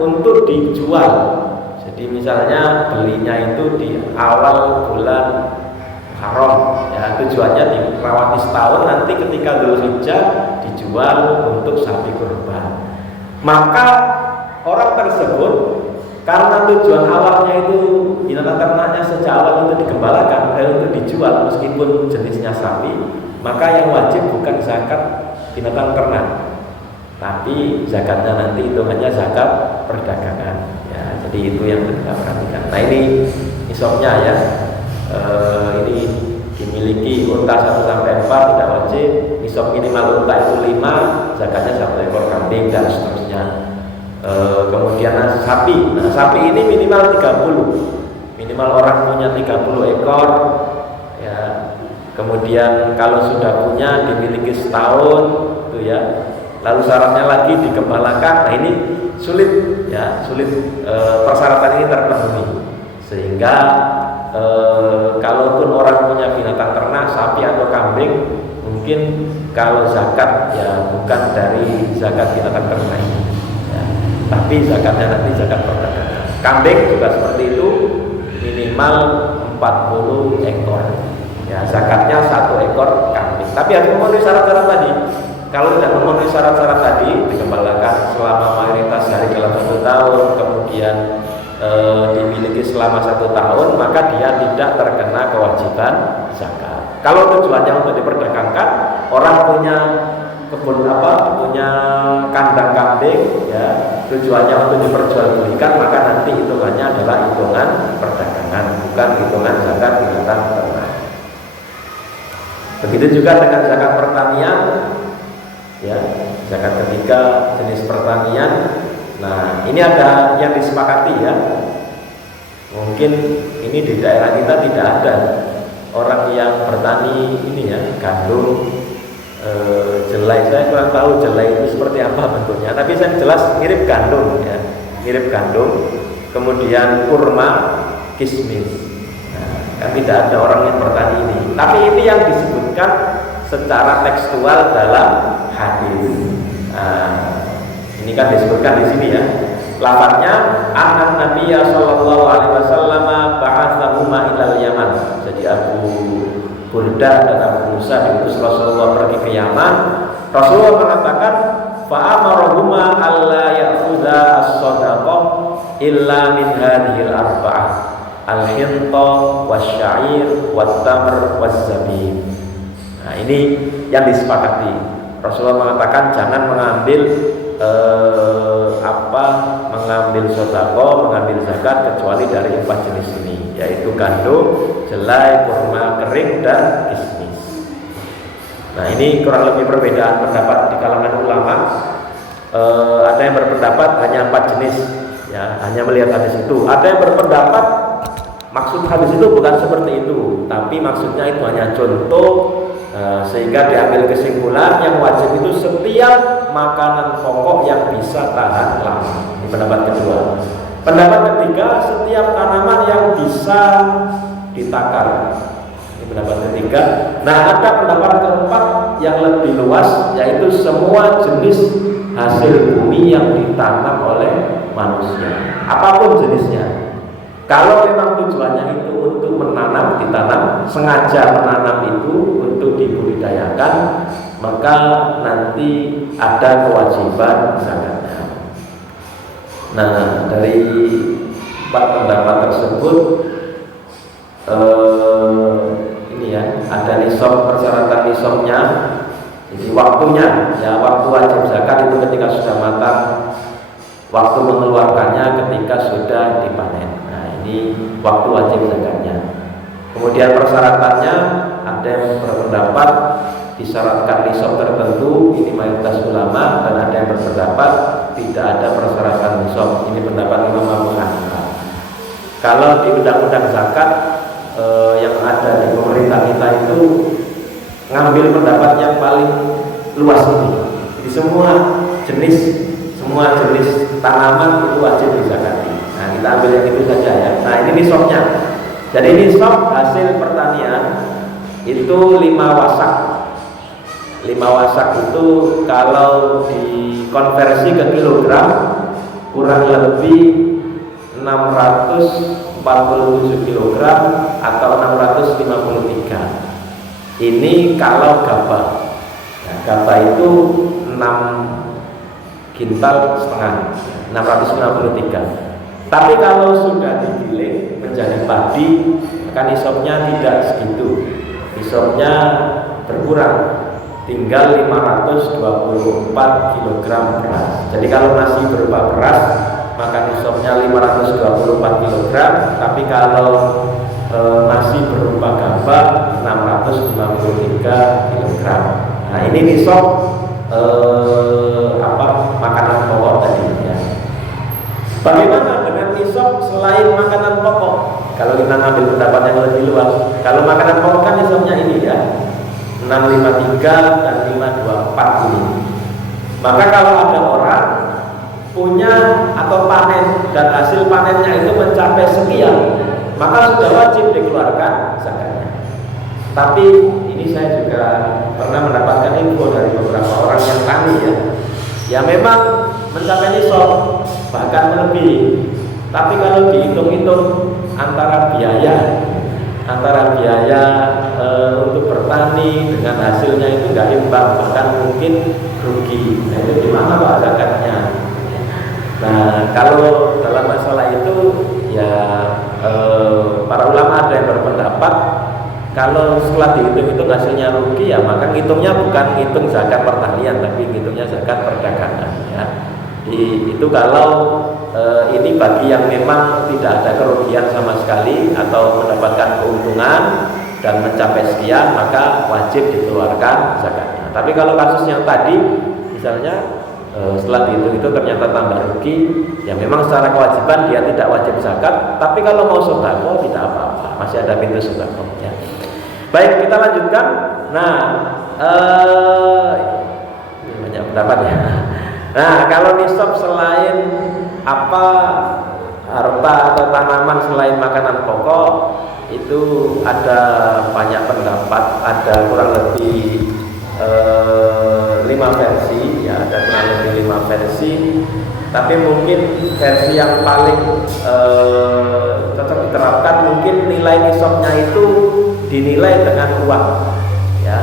untuk dijual. Jadi misalnya belinya itu di awal bulan Haram, ya, tujuannya dirawati setahun, nanti ketika Dzulhijjah dijual untuk sapi kurban. Maka orang tersebut karena tujuan awalnya itu binatang ternaknya sejak awal untuk digembalakan dan untuk dijual meskipun jenisnya sapi, maka yang wajib bukan zakat binatang ternak, tapi zakatnya nanti hitungannya zakat perdagangan, ya. Jadi itu yang kita perhatikan. Nah, ini nisabnya, ya. Ini dimiliki unta 1-4 tidak wajib. Nisab minimal unta itu 5, zakatnya 1 ekor kambing dan seterusnya. Kemudian sapi. Nah, sapi ini minimal 30. Minimal orang punya 30 ekor, ya. Kemudian kalau sudah punya dimiliki setahun, itu, ya. Lalu syaratnya lagi dikembalakan. Nah, ini sulit, ya, sulit persyaratan ini terpenuhi. Sehingga kalaupun orang punya binatang ternak, sapi atau kambing, mungkin kalau zakat ya bukan dari zakat binatang ternak ini, ya, tapi zakatnya nanti zakat perdagangan. Kambing juga seperti itu, minimal 40 ekor. Ya, zakatnya 1 ekor tapi harus memenuhi syarat-syarat tadi. Kalau tidak memenuhi syarat-syarat tadi, digembalakan selama mayoritas hari dalam 1 tahun, kemudian dimiliki selama 1 tahun, maka dia tidak terkena kewajiban zakat. Kalau tujuannya untuk diperdagangkan, orang punya kebun punya kandang kambing, ya, tujuannya untuk diperjualbelikan, maka nanti hitungannya adalah hitungan perdagangan, bukan hitungan zakat binatang ternak. Begitu juga dengan zakat pertanian, ya, zakat ketiga jenis pertanian. Nah, ini ada yang disepakati, ya. Mungkin ini di daerah kita tidak ada orang yang bertani ini, ya, gandum, jelai. Saya kurang tahu jelai itu seperti apa bentuknya, tapi saya jelas mirip gandum, ya, mirip gandum. Kemudian kurma, kismis. Nah, kan tidak ada orang yang bertani ini. Tapi ini yang disebutkan secara tekstual dalam hadis. Nah, ini kan disebutkan di sini, ya. Lafadznya anak Nabi sallallahu alaihi wasallam ba'atsahuma ilal Yaman. Jadi Abu Burdah dan Abu Musa diutus Rasulullah pergi ke Yaman. Rasulullah mengatakan fa'amarahuma alla ya'khudha as-shadaqah illa min hadhil arba'ah al-hinta wasya'ir wat-tamr waz-zabib. Nah, ini yang disepakati. Rasulullah mengatakan jangan mengambil mengambil sedekah, mengambil zakat kecuali dari 4 jenis ini, yaitu gandum, jelai, kurma kering, dan kismis. Nah, ini kurang lebih perbedaan pendapat di kalangan ulama. Ada yang berpendapat hanya 4 jenis, ya, hanya melihat hadis itu. Ada yang berpendapat maksud hadis itu bukan seperti itu, tapi maksudnya itu hanya contoh. Sehingga diambil kesimpulan yang wajib itu setiap makanan pokok yang bisa tahan lama. Ini pendapat kedua. Pendapat ketiga, setiap tanaman yang bisa ditakar. Ini pendapat ketiga. Nah, ada pendapat keempat yang lebih luas, yaitu semua jenis hasil bumi yang ditanam oleh manusia, apapun jenisnya. Kalau memang tujuannya itu untuk menanam, ditanam, sengaja menanam itu untuk dibudidayakan, maka nanti ada kewajiban zakatnya. Nah, dari 4 pendapat tersebut, ini, ya, ada nisab, persyaratan nisabnya. Jadi waktunya, ya, waktu wajib zakat itu ketika sudah matang, waktu mengeluarkannya ketika sudah dipanen. Ini waktu wajib zakatnya. Kemudian persyaratannya, ada yang berpendapat disyaratkan nisab tertentu, ini mayoritas ulama, dan ada yang berpendapat tidak ada persyaratan nisab. Ini pendapat Imam Abu Hanifah. Kalau di undang-undang zakat yang ada di pemerintah kita itu ngambil pendapat yang paling luas ini. Jadi semua jenis tanaman itu wajib dizakati. Nah, kita ambil yang itu saja, ya. Nah, ini nisabnya. Jadi nisab hasil pertanian itu 5 wasak. 5 wasak itu kalau dikonversi ke kilogram kurang lebih 647 kilogram atau 653. Ini kalau gabah. Nah, gabah itu 6,5 kintal, 653. Tapi kalau sudah digiling menjadi padi, maka nisabnya tidak segitu. Nisabnya berkurang, tinggal 524 kg beras. Jadi kalau masih berupa beras, maka nisabnya 524 kg. Tapi kalau masih berupa gabah, 653 kg. Nah, ini nisab makanan pokok tadi, ya. Bagaimana dengan nisab selain makanan pokok? Kalau kita ngambil pendapat yang lebih luas, kalau makanan pokok kan nisabnya ini, ya, 653 dan 524 ini. Maka kalau ada orang punya atau panen dan hasil panennya itu mencapai sekian, maka sudah wajib dikeluarkan zakatnya. Tapi ini saya juga pernah mendapatkan info dari beberapa orang yang tani, ya memang mencapai nisab, bahkan lebih. Tapi kalau dihitung-hitung antara biaya antara biaya untuk bertani dengan hasilnya itu nggak imbang, bahkan mungkin rugi. Nah, itu gimana Pak zakatnya? Nah, kalau dalam masalah itu ya para ulama ada yang berpendapat kalau setelah dihitung-hitung hasilnya rugi, ya maka ngitungnya bukan ngitung zakat pertanian, tapi ngitungnya zakat perdagangan ya. Itu kalau ini bagi yang memang tidak ada kerugian sama sekali atau mendapatkan keuntungan dan mencapai sekian, maka wajib dikeluarkan zakatnya. Tapi kalau kasus yang tadi misalnya setelah dihitung itu ternyata tambah rugi, ya memang secara kewajiban dia tidak wajib zakat, tapi kalau mau sedekah tidak apa-apa, masih ada pintu sedekah ya. Baik, kita lanjutkan. Nah, ini banyak pendapat ya. Nah, kalau nisab selain apa harta atau tanaman selain makanan pokok itu ada banyak pendapat, ada kurang lebih 5 versi ya, ada kurang lebih 5 versi. Tapi mungkin versi yang paling cocok diterapkan mungkin nilai nisabnya itu dinilai dengan uang ya.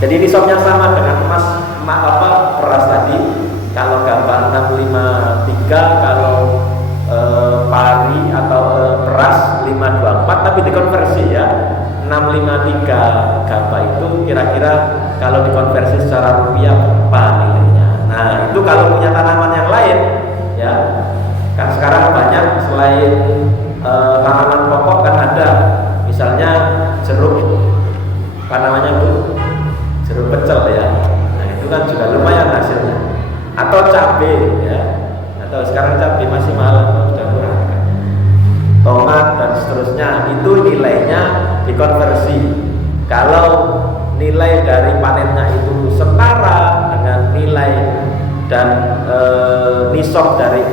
Jadi nisabnya sama dengan emas beras tadi. Kalau gabah 653, kalau pari atau beras 524, tapi dikonversi ya. 653 gabah itu kira-kira kalau dikonversi secara rupiah berapa nilainya. Nah, itu kalau punya tanaman yang lain ya. Kan sekarang banyak selain tanaman pokok kan ada misalnya jeruk, apa namanya Bu? Jeruk pecel ya. Nah, itu kan juga lumayan hasilnya. Atau cabai ya. Atau sekarang cabai masih mahal atau sudah murah. Tomat dan seterusnya itu nilainya dikonversi. Kalau nilai dari panennya itu setara dengan nilai dan nisab dari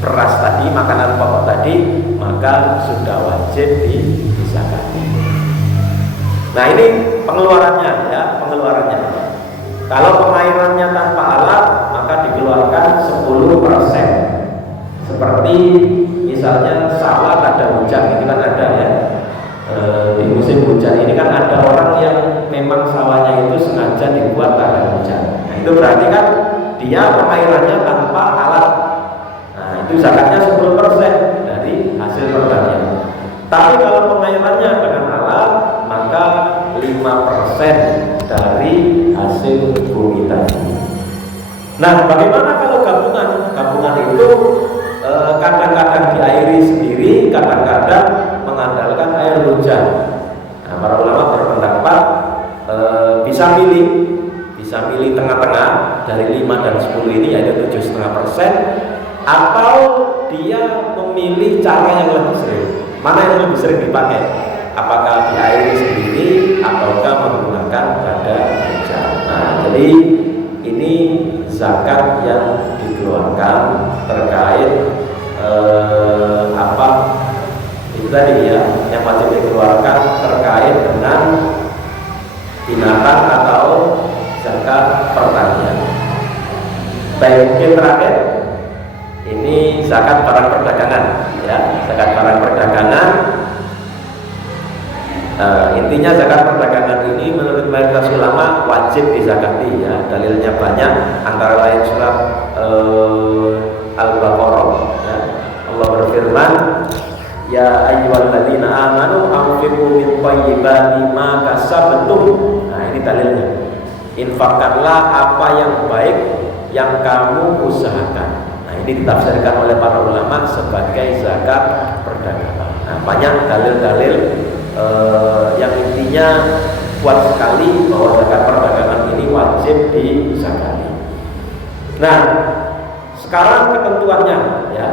beras tadi, makanan pokok tadi, maka sudah wajib dizakati. Nah, ini pengeluarannya ya, pengeluarannya. Kalau pengairannya tanpa alat, maka dikeluarkan 10%. Seperti misalnya sawah ada hujan, itu kan ada ya. Di musim hujan ini kan ada orang yang memang sawahnya itu sengaja dibuat ada hujan. Nah, itu berarti kan dia pengairannya tanpa alat. Nah, itu zakatnya 10% dari hasil pertanian. Tapi kalau pengairannya dengan alat, maka 5% dari hasil bumi tadi. Nah, bagaimana kalau gabungan? Gabungan itu kadang-kadang diairi sendiri, kadang-kadang mengandalkan air hujan. Nah, para ulama berpendapat bisa milih tengah-tengah dari 5 dan 10 ini, yaitu 7,5%, atau dia memilih cara yang lebih sering. Mana yang lebih sering dipakai? Apakah diairi sendiri ataukah menggunakan pada hujan? Nah, jadi ini zakat yang dikeluarkan terkait itu tadi ya, yang wajib dikeluarkan terkait dengan binatang atau zakat pertanian. Baik, mungkin terakhir ini zakat barang perdagangan ya, zakat barang perdagangan. Intinya zakat perdagangan ini menurut mayoritas ulama wajib dizakati ya. Dalilnya banyak, antara lain surat Al-Baqarah ya. Allah berfirman, ya ayyuhalladzina amanu anfiqu min thayyibati ma kasabtum. Nah, ini dalilnya. Infakkanlah apa yang baik yang kamu usahakan. Nah, ini ditafsirkan oleh para ulama sebagai zakat perdagangan. Nah, banyak dalil-dalil yang intinya kuat sekali bahwa zakat perdagangan ini wajib dizakati. Nah, sekarang ketentuannya ya.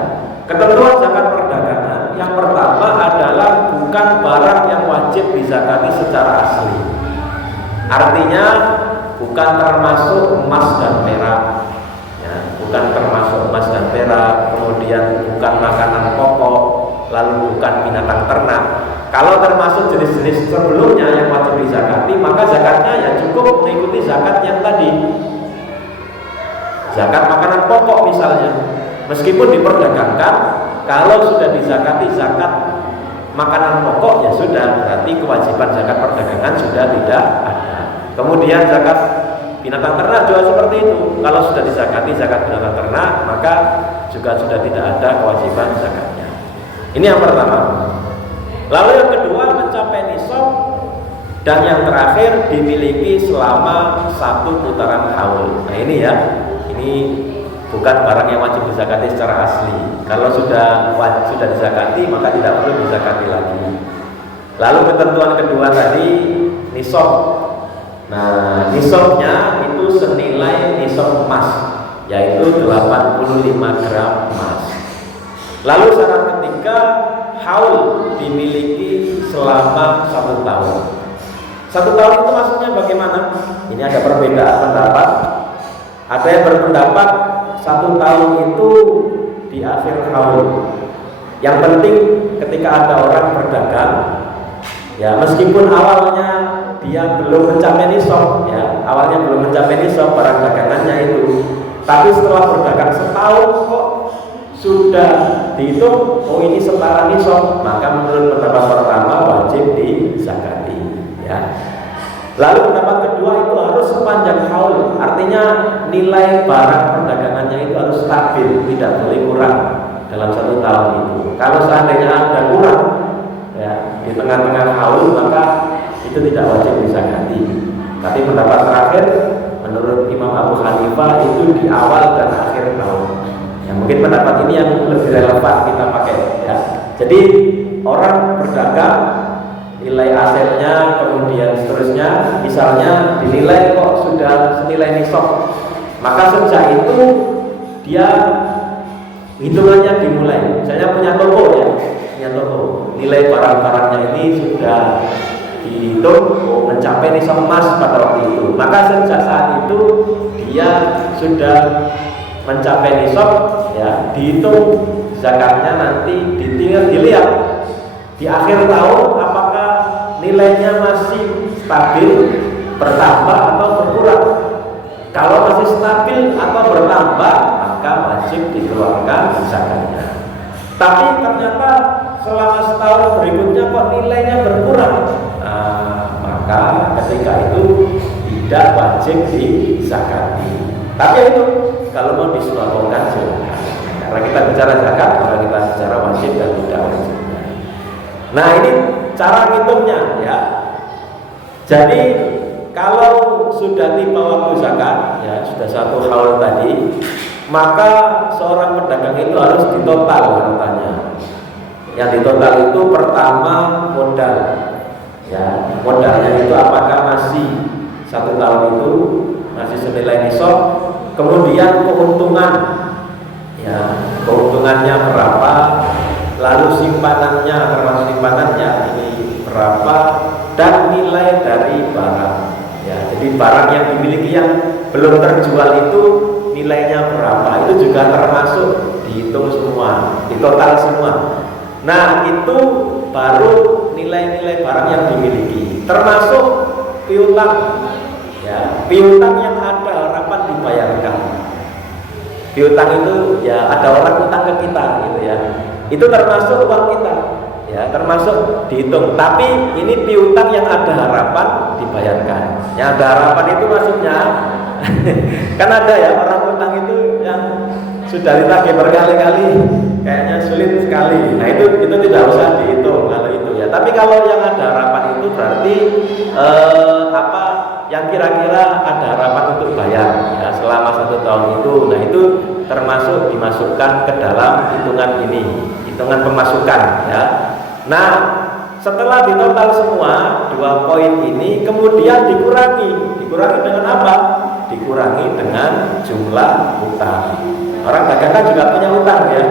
Ketentuan zakat perdagangan yang pertama adalah bukan barang yang wajib dizakati secara asli. Artinya bukan termasuk emas dan perak ya, bukan termasuk emas dan perak, kemudian bukan makanan pokok, lalu bukan binatang ternak. Kalau termasuk jenis-jenis sebelumnya yang wajib dizakati, maka zakatnya ya cukup mengikuti zakat yang tadi. Zakat makanan pokok misalnya, meskipun diperdagangkan, kalau sudah dizakati zakat makanan pokok, ya sudah, berarti kewajiban zakat perdagangan sudah tidak ada. Kemudian zakat binatang ternak juga seperti itu. Kalau sudah dizakati zakat binatang ternak, maka juga sudah tidak ada kewajiban zakatnya. Ini yang pertama. Lalu yang kedua, mencapai nisab, dan yang terakhir dimiliki selama 1 putaran haul. Nah ini ya, ini bukan barang yang wajib dizakati secara asli. Kalau sudah dizakati, maka tidak perlu dizakati lagi. Lalu ketentuan kedua tadi, nisab. Nah, nisabnya itu senilai nisab emas, yaitu 85 gram emas. Lalu syarat ketiga, haul dimiliki selama 1 tahun. 1 tahun itu maksudnya bagaimana? Ini ada perbedaan pendapat. Ada yang berpendapat 1 tahun itu di akhir haul. Yang penting ketika ada orang berdagang, ya meskipun awalnya dia belum mencapai nisab, ya awalnya belum mencapai nisab barang dagangannya itu, tapi setelah berdagang setahun kok sudah dihitung, oh ini setara nisab, maka menurut pendapat pertama wajib dizakati, ya. Lalu pendapat kedua itu harus sepanjang haul, artinya nilai barang perdagangannya itu harus stabil, tidak boleh kurang dalam 1 tahun itu. Kalau seandainya ada kurang, ya di tengah-tengah haul, maka itu tidak wajib dizakati. Tapi pendapat terakhir menurut Imam Abu Hanifah itu di awal dan akhir tahun. Ya, mungkin pendapat ini yang lebih relevan kita pakai, ya. Jadi orang berdagang, nilai asetnya kemudian seterusnya, misalnya dinilai kok sudah senilai nisab, maka sejak itu dia hitungannya dimulai. Misalnya punya toko, ya, punya toko, nilai barang-barangnya ini sudah dihitung mencapai nisab emas pada waktu itu, maka sejak saat itu dia sudah mencapai nisab, ya dihitung zakatnya, nanti ditinggal dilihat di akhir tahun apakah nilainya masih stabil, bertambah atau berkurang. Kalau masih stabil atau bertambah, maka wajib dikeluarkan zakatnya. Tapi ternyata selama setahun berikutnya kok nilainya berkurang, maka ketika itu tidak wajib dizakati. Tapi itu kalau mau disuarakan silakan. Karena kita bicara zakat, maka kita bicara wajib dan tidak wajib. Nah ini cara ngitungnya, ya. Jadi kalau sudah tiba waktu zakat, ya sudah 1 haul tadi, maka seorang pedagang itu harus ditotal hartanya. Yang ditotal itu pertama modal, ya modalnya itu apakah masih 1 tahun itu masih senilai nisab, kemudian keuntungan, ya keuntungannya berapa, lalu simpanannya, termasuk simpanannya ini berapa, dan nilai dari barang, ya jadi barang yang dimiliki yang belum terjual itu nilainya berapa, itu juga termasuk dihitung semua, ditotal semua. Nah itu baru nilai-nilai barang yang dimiliki, termasuk piutang, ya piutang yang ada harapan dibayarkan. Piutang itu ya ada orang utang ke kita, gitu ya, itu termasuk uang kita, ya termasuk dihitung. Tapi ini piutang yang ada harapan dibayarkan. Yang ada harapan itu maksudnya kan ada ya orang utang itu yang sudah ditagih berkali-kali kayaknya sulit sekali. Nah itu tidak usah dihitung kalau itu, ya. Tapi kalau yang ada harapan itu berarti apa yang kira-kira ada harapan untuk bayar, ya selama 1 tahun itu. Nah itu termasuk dimasukkan ke dalam hitungan ini, hitungan pemasukan, ya. Nah setelah ditotal semua 2 poin ini, kemudian dikurangi dengan apa? Dikurangi dengan jumlah utang. Orang dagang kan juga punya utang, ya.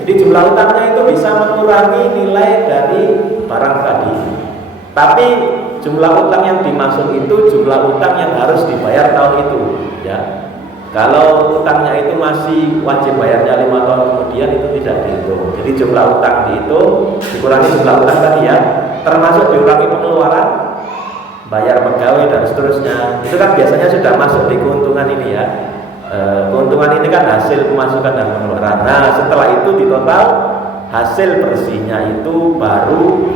Jadi jumlah utangnya itu bisa mengurangi nilai dari barang tadi. Tapi jumlah utang yang dimaksud itu jumlah utang yang harus dibayar tahun itu, ya. Kalau utangnya itu masih wajib bayarnya 5 tahun kemudian, itu tidak dihitung. Jadi jumlah utang dihitung, dikurangi jumlah utang tadi, ya, termasuk dikurangi pengeluaran, bayar pegawai dan seterusnya. Itu kan biasanya sudah masuk di keuntungan ini, ya. Keuntungan ini kan hasil pemasukan dan pengeluaran. Nah setelah itu ditotal, hasil bersihnya itu baru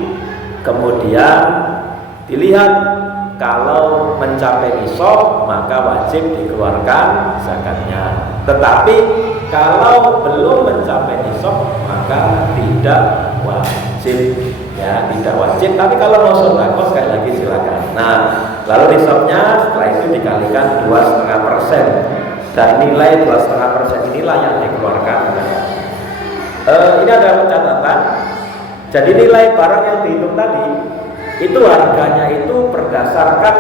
kemudian dilihat. Kalau mencapai nisab maka wajib dikeluarkan zakatnya. Tetapi kalau belum mencapai nisab maka tidak wajib, ya tidak wajib. Tapi kalau mau sedekah sekali lagi silakan. Nah, lalu nisabnya setelah itu dikalikan 2,5% dan nilai 2,5% inilah yang dikeluarkan. Ini ada catatan. Jadi nilai barang yang dihitung tadi itu harganya itu berdasarkan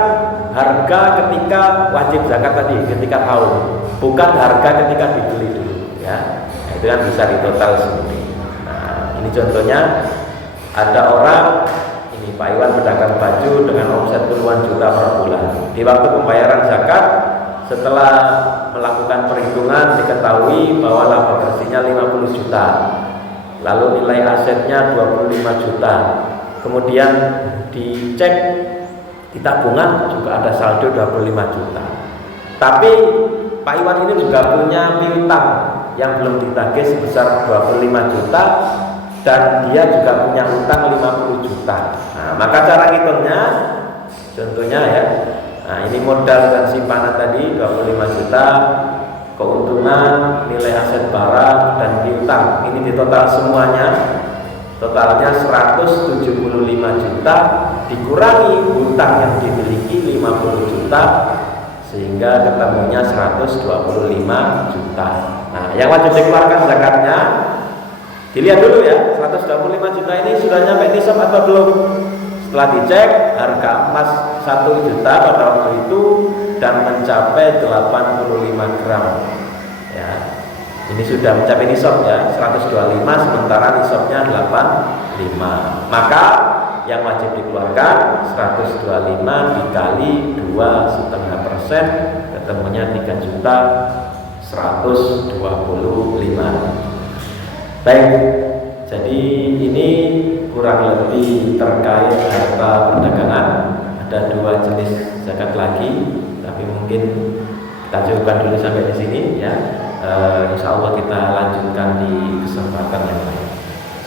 harga ketika wajib zakat tadi, ketika tahun, bukan harga ketika dibeli dulu, ya. Nah, itu kan bisa ditotal sendiri. Nah, ini contohnya ada orang ini Pak Iwan pedagang baju dengan omset puluhan juta per bulan. Di waktu pembayaran zakat setelah melakukan perhitungan diketahui bahwa laba bersihnya 50 juta. Lalu nilai asetnya 25 juta. Kemudian dicek di tabungan juga ada saldo 25 juta. Tapi Pak Iwan ini juga punya piutang yang belum ditagih sebesar 25 juta dan dia juga punya utang 50 juta. Nah, maka cara hitungnya contohnya ya. Nah, ini modal dan simpanan tadi 25 juta, keuntungan, nilai aset barang dan piutang. Ini ditotal semuanya. Totalnya 175 juta dikurangi hutang yang dimiliki 50 juta sehingga ketemunya 125 juta. Nah, yang wajib dikeluarkan zakatnya dilihat dulu ya, 125 juta ini sudah nyampe nisab atau belum. Setelah dicek harga emas 1 juta pada waktu itu dan mencapai 85 gram. Ya. Ini sudah mencapai nisab ya, 125 sementara nisabnya 85. Maka yang wajib dikeluarkan 125 dikali 2,5%, ketemunya 3 juta 125. Baik, jadi ini kurang lebih terkait harta perdagangan. Ada 2 jenis zakat lagi, tapi mungkin kita cukupkan dulu sampai di sini ya. Insya Allah kita lanjutkan di kesempatan yang lain.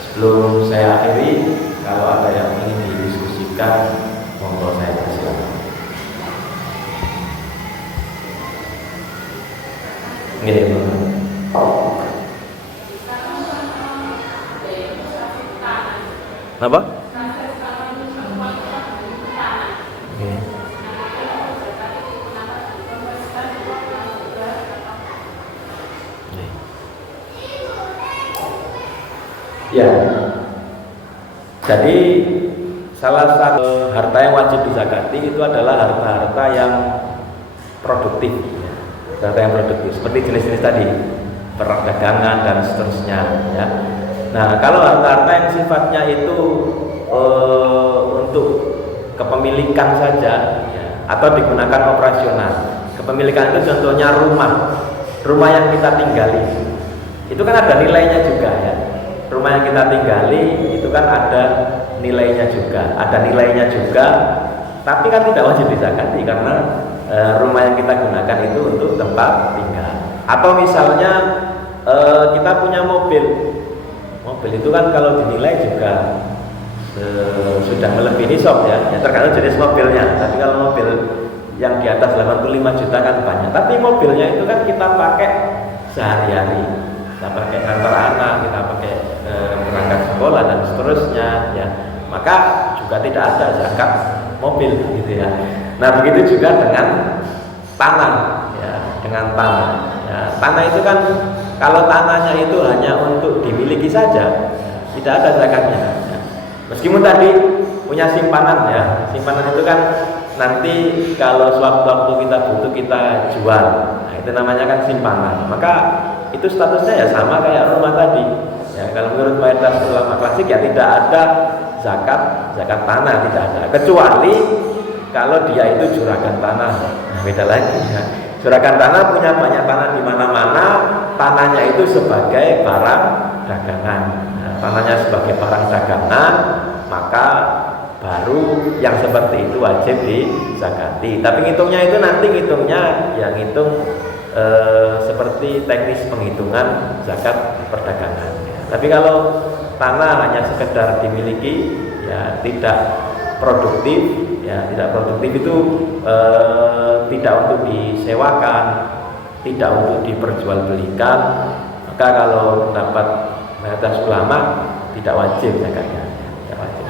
Sebelum saya akhiri, kalau ada yang ingin didiskusikan, monggo saya persilakan. Ini apa? Ya, jadi salah satu harta yang wajib dizakati itu adalah harta-harta yang produktif, harta yang produktif seperti jenis-jenis tadi, perdagangan dan seterusnya. Ya. Nah, kalau harta-harta yang sifatnya itu untuk kepemilikan saja, ya, atau digunakan operasional. Kepemilikan itu contohnya rumah yang kita tinggali, itu kan ada nilainya juga ya. Rumah yang kita tinggali itu kan ada nilainya juga, tapi kan tidak wajib dizakati karena rumah yang kita gunakan itu untuk tempat tinggal. Atau misalnya kita punya mobil itu kan kalau dinilai juga sudah melebihi nisab ya, tergantung jenis mobilnya. Tapi kalau mobil yang di atas 85 juta kan banyak, tapi mobilnya itu kan kita pakai sehari-hari. Kita pakai kantor anak, kita pakai berangkat sekolah dan seterusnya ya, maka juga tidak ada zakat mobil gitu ya. Nah, begitu juga dengan tanah ya, ya. Tanah itu kan kalau tanahnya itu hanya untuk dimiliki saja, tidak ada zakatnya ya. Meskipun tadi punya simpanan ya, simpanan itu kan nanti kalau sewaktu-waktu kita butuh kita jual, nah itu namanya kan simpanan. Maka itu statusnya ya sama kayak rumah tadi ya. Kalau menurut mayoritas ulama klasik ya tidak ada zakat tanah, tidak ada, kecuali kalau dia itu juragan tanah. Nah, beda lagi ya. Juragan tanah punya banyak tanah di mana-mana, tanahnya itu sebagai barang dagangan. Nah, tanahnya sebagai barang dagangan, maka baru yang seperti itu wajib dizakati. Tapi ngitungnya itu nanti yang ngitung seperti teknis penghitungan zakat perdagangan. Tapi kalau tanah hanya sekedar dimiliki, ya tidak produktif, ya tidak produktif itu tidak untuk disewakan, tidak untuk diperjualbelikan, maka kalau mendapat mayoritas ulama tidak wajib zakatnya, tidak wajib.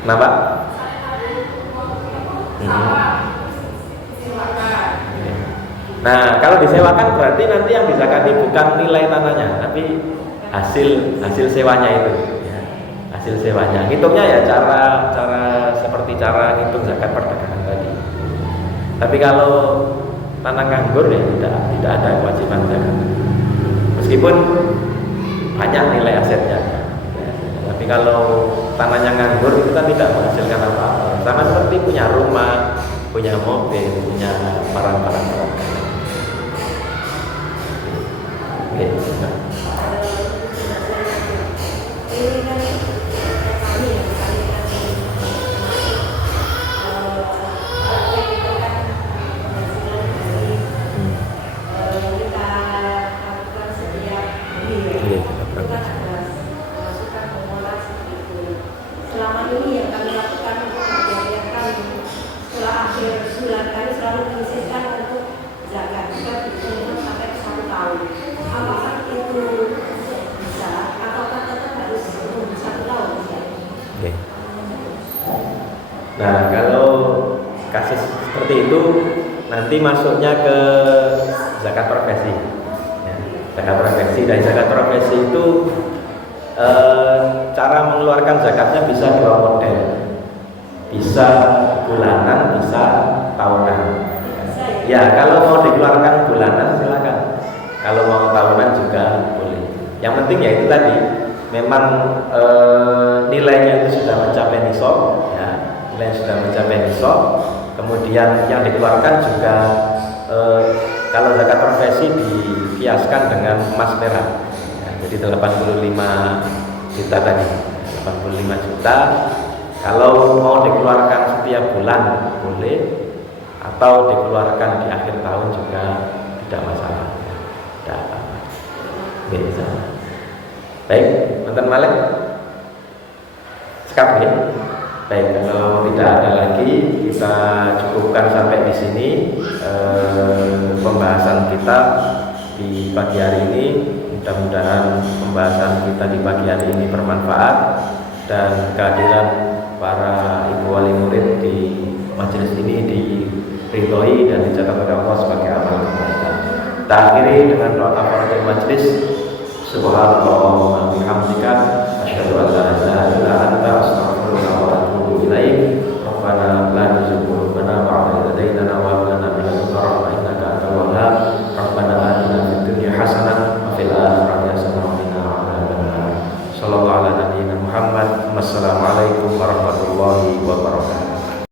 Kenapa? Nah, kalau disewakan berarti nanti yang dizakati bukan nilai tanahnya, tapi hasil sewanya itu, ya. Hasil sewanya. Hitungnya ya cara seperti cara ngitung zakat perdagangan tadi. Tapi kalau tanah nganggur ya tidak ada kewajiban zakat. Meskipun banyak nilai asetnya, ya. Tapi kalau tanahnya nganggur itu kan tidak menghasilkan apa-apa. Sama seperti punya rumah, punya mobil, punya barang-barang. Selama ini yang kami lakukan untuk kejadian kami setelah akhir bulan kami selalu menyisihkan untuk zakat kita dihitung sampai 1 tahun. Apakah itu bisa atau tetap harus 1 tahun? Oke. Nah, kalau kasus seperti itu nanti masuknya ke zakat profesi. Ya, zakat profesi. Dari zakat profesi itu cara mengeluarkan zakatnya bisa 2 model, bisa bulanan, bisa tahunan. Ya, kalau mau dikeluarkan bulanan silakan, kalau mau tahunan juga boleh. Yang penting ya itu tadi, memang nilainya itu sudah mencapai nisab, ya, nilai sudah mencapai nisab. Kemudian yang dikeluarkan juga kalau zakat profesi dikiaskan dengan emas merah. Jadi 85 juta tadi, 85 juta. Kalau mau dikeluarkan setiap bulan boleh, atau dikeluarkan di akhir tahun juga tidak masalah, tidak apa-apa. Bisa. Baik, Mantan Malik. Sekap ya. Baik, kalau tidak ada lagi kita cukupkan sampai di sini pembahasan kita di pagi hari ini. Mudah-mudahan pembahasan kita di pagi hari ini bermanfaat dan kehadiran para ibu wali murid di majelis ini diridhoi dan dicatat oleh Allah sebagai amal kebaikan. Kita akhiri dengan doa kafaratul majelis. Subhanallah wa bihamdika asyhadu an la ilaha illa anta astaghfiruka wa atubu ilaik. Rabbana la tuzigh qulubana ba'da idh hadaytana wa hab lana min ladunka rahmah innaka antal wahhab. Rabbana atina fid dunya hasanah wa fil akhirati hasanah wa qina adzabannar. Sallallahu ala nabiyyina Muhammad. Wassalamualaikum warahmatullahi wabarakatuh.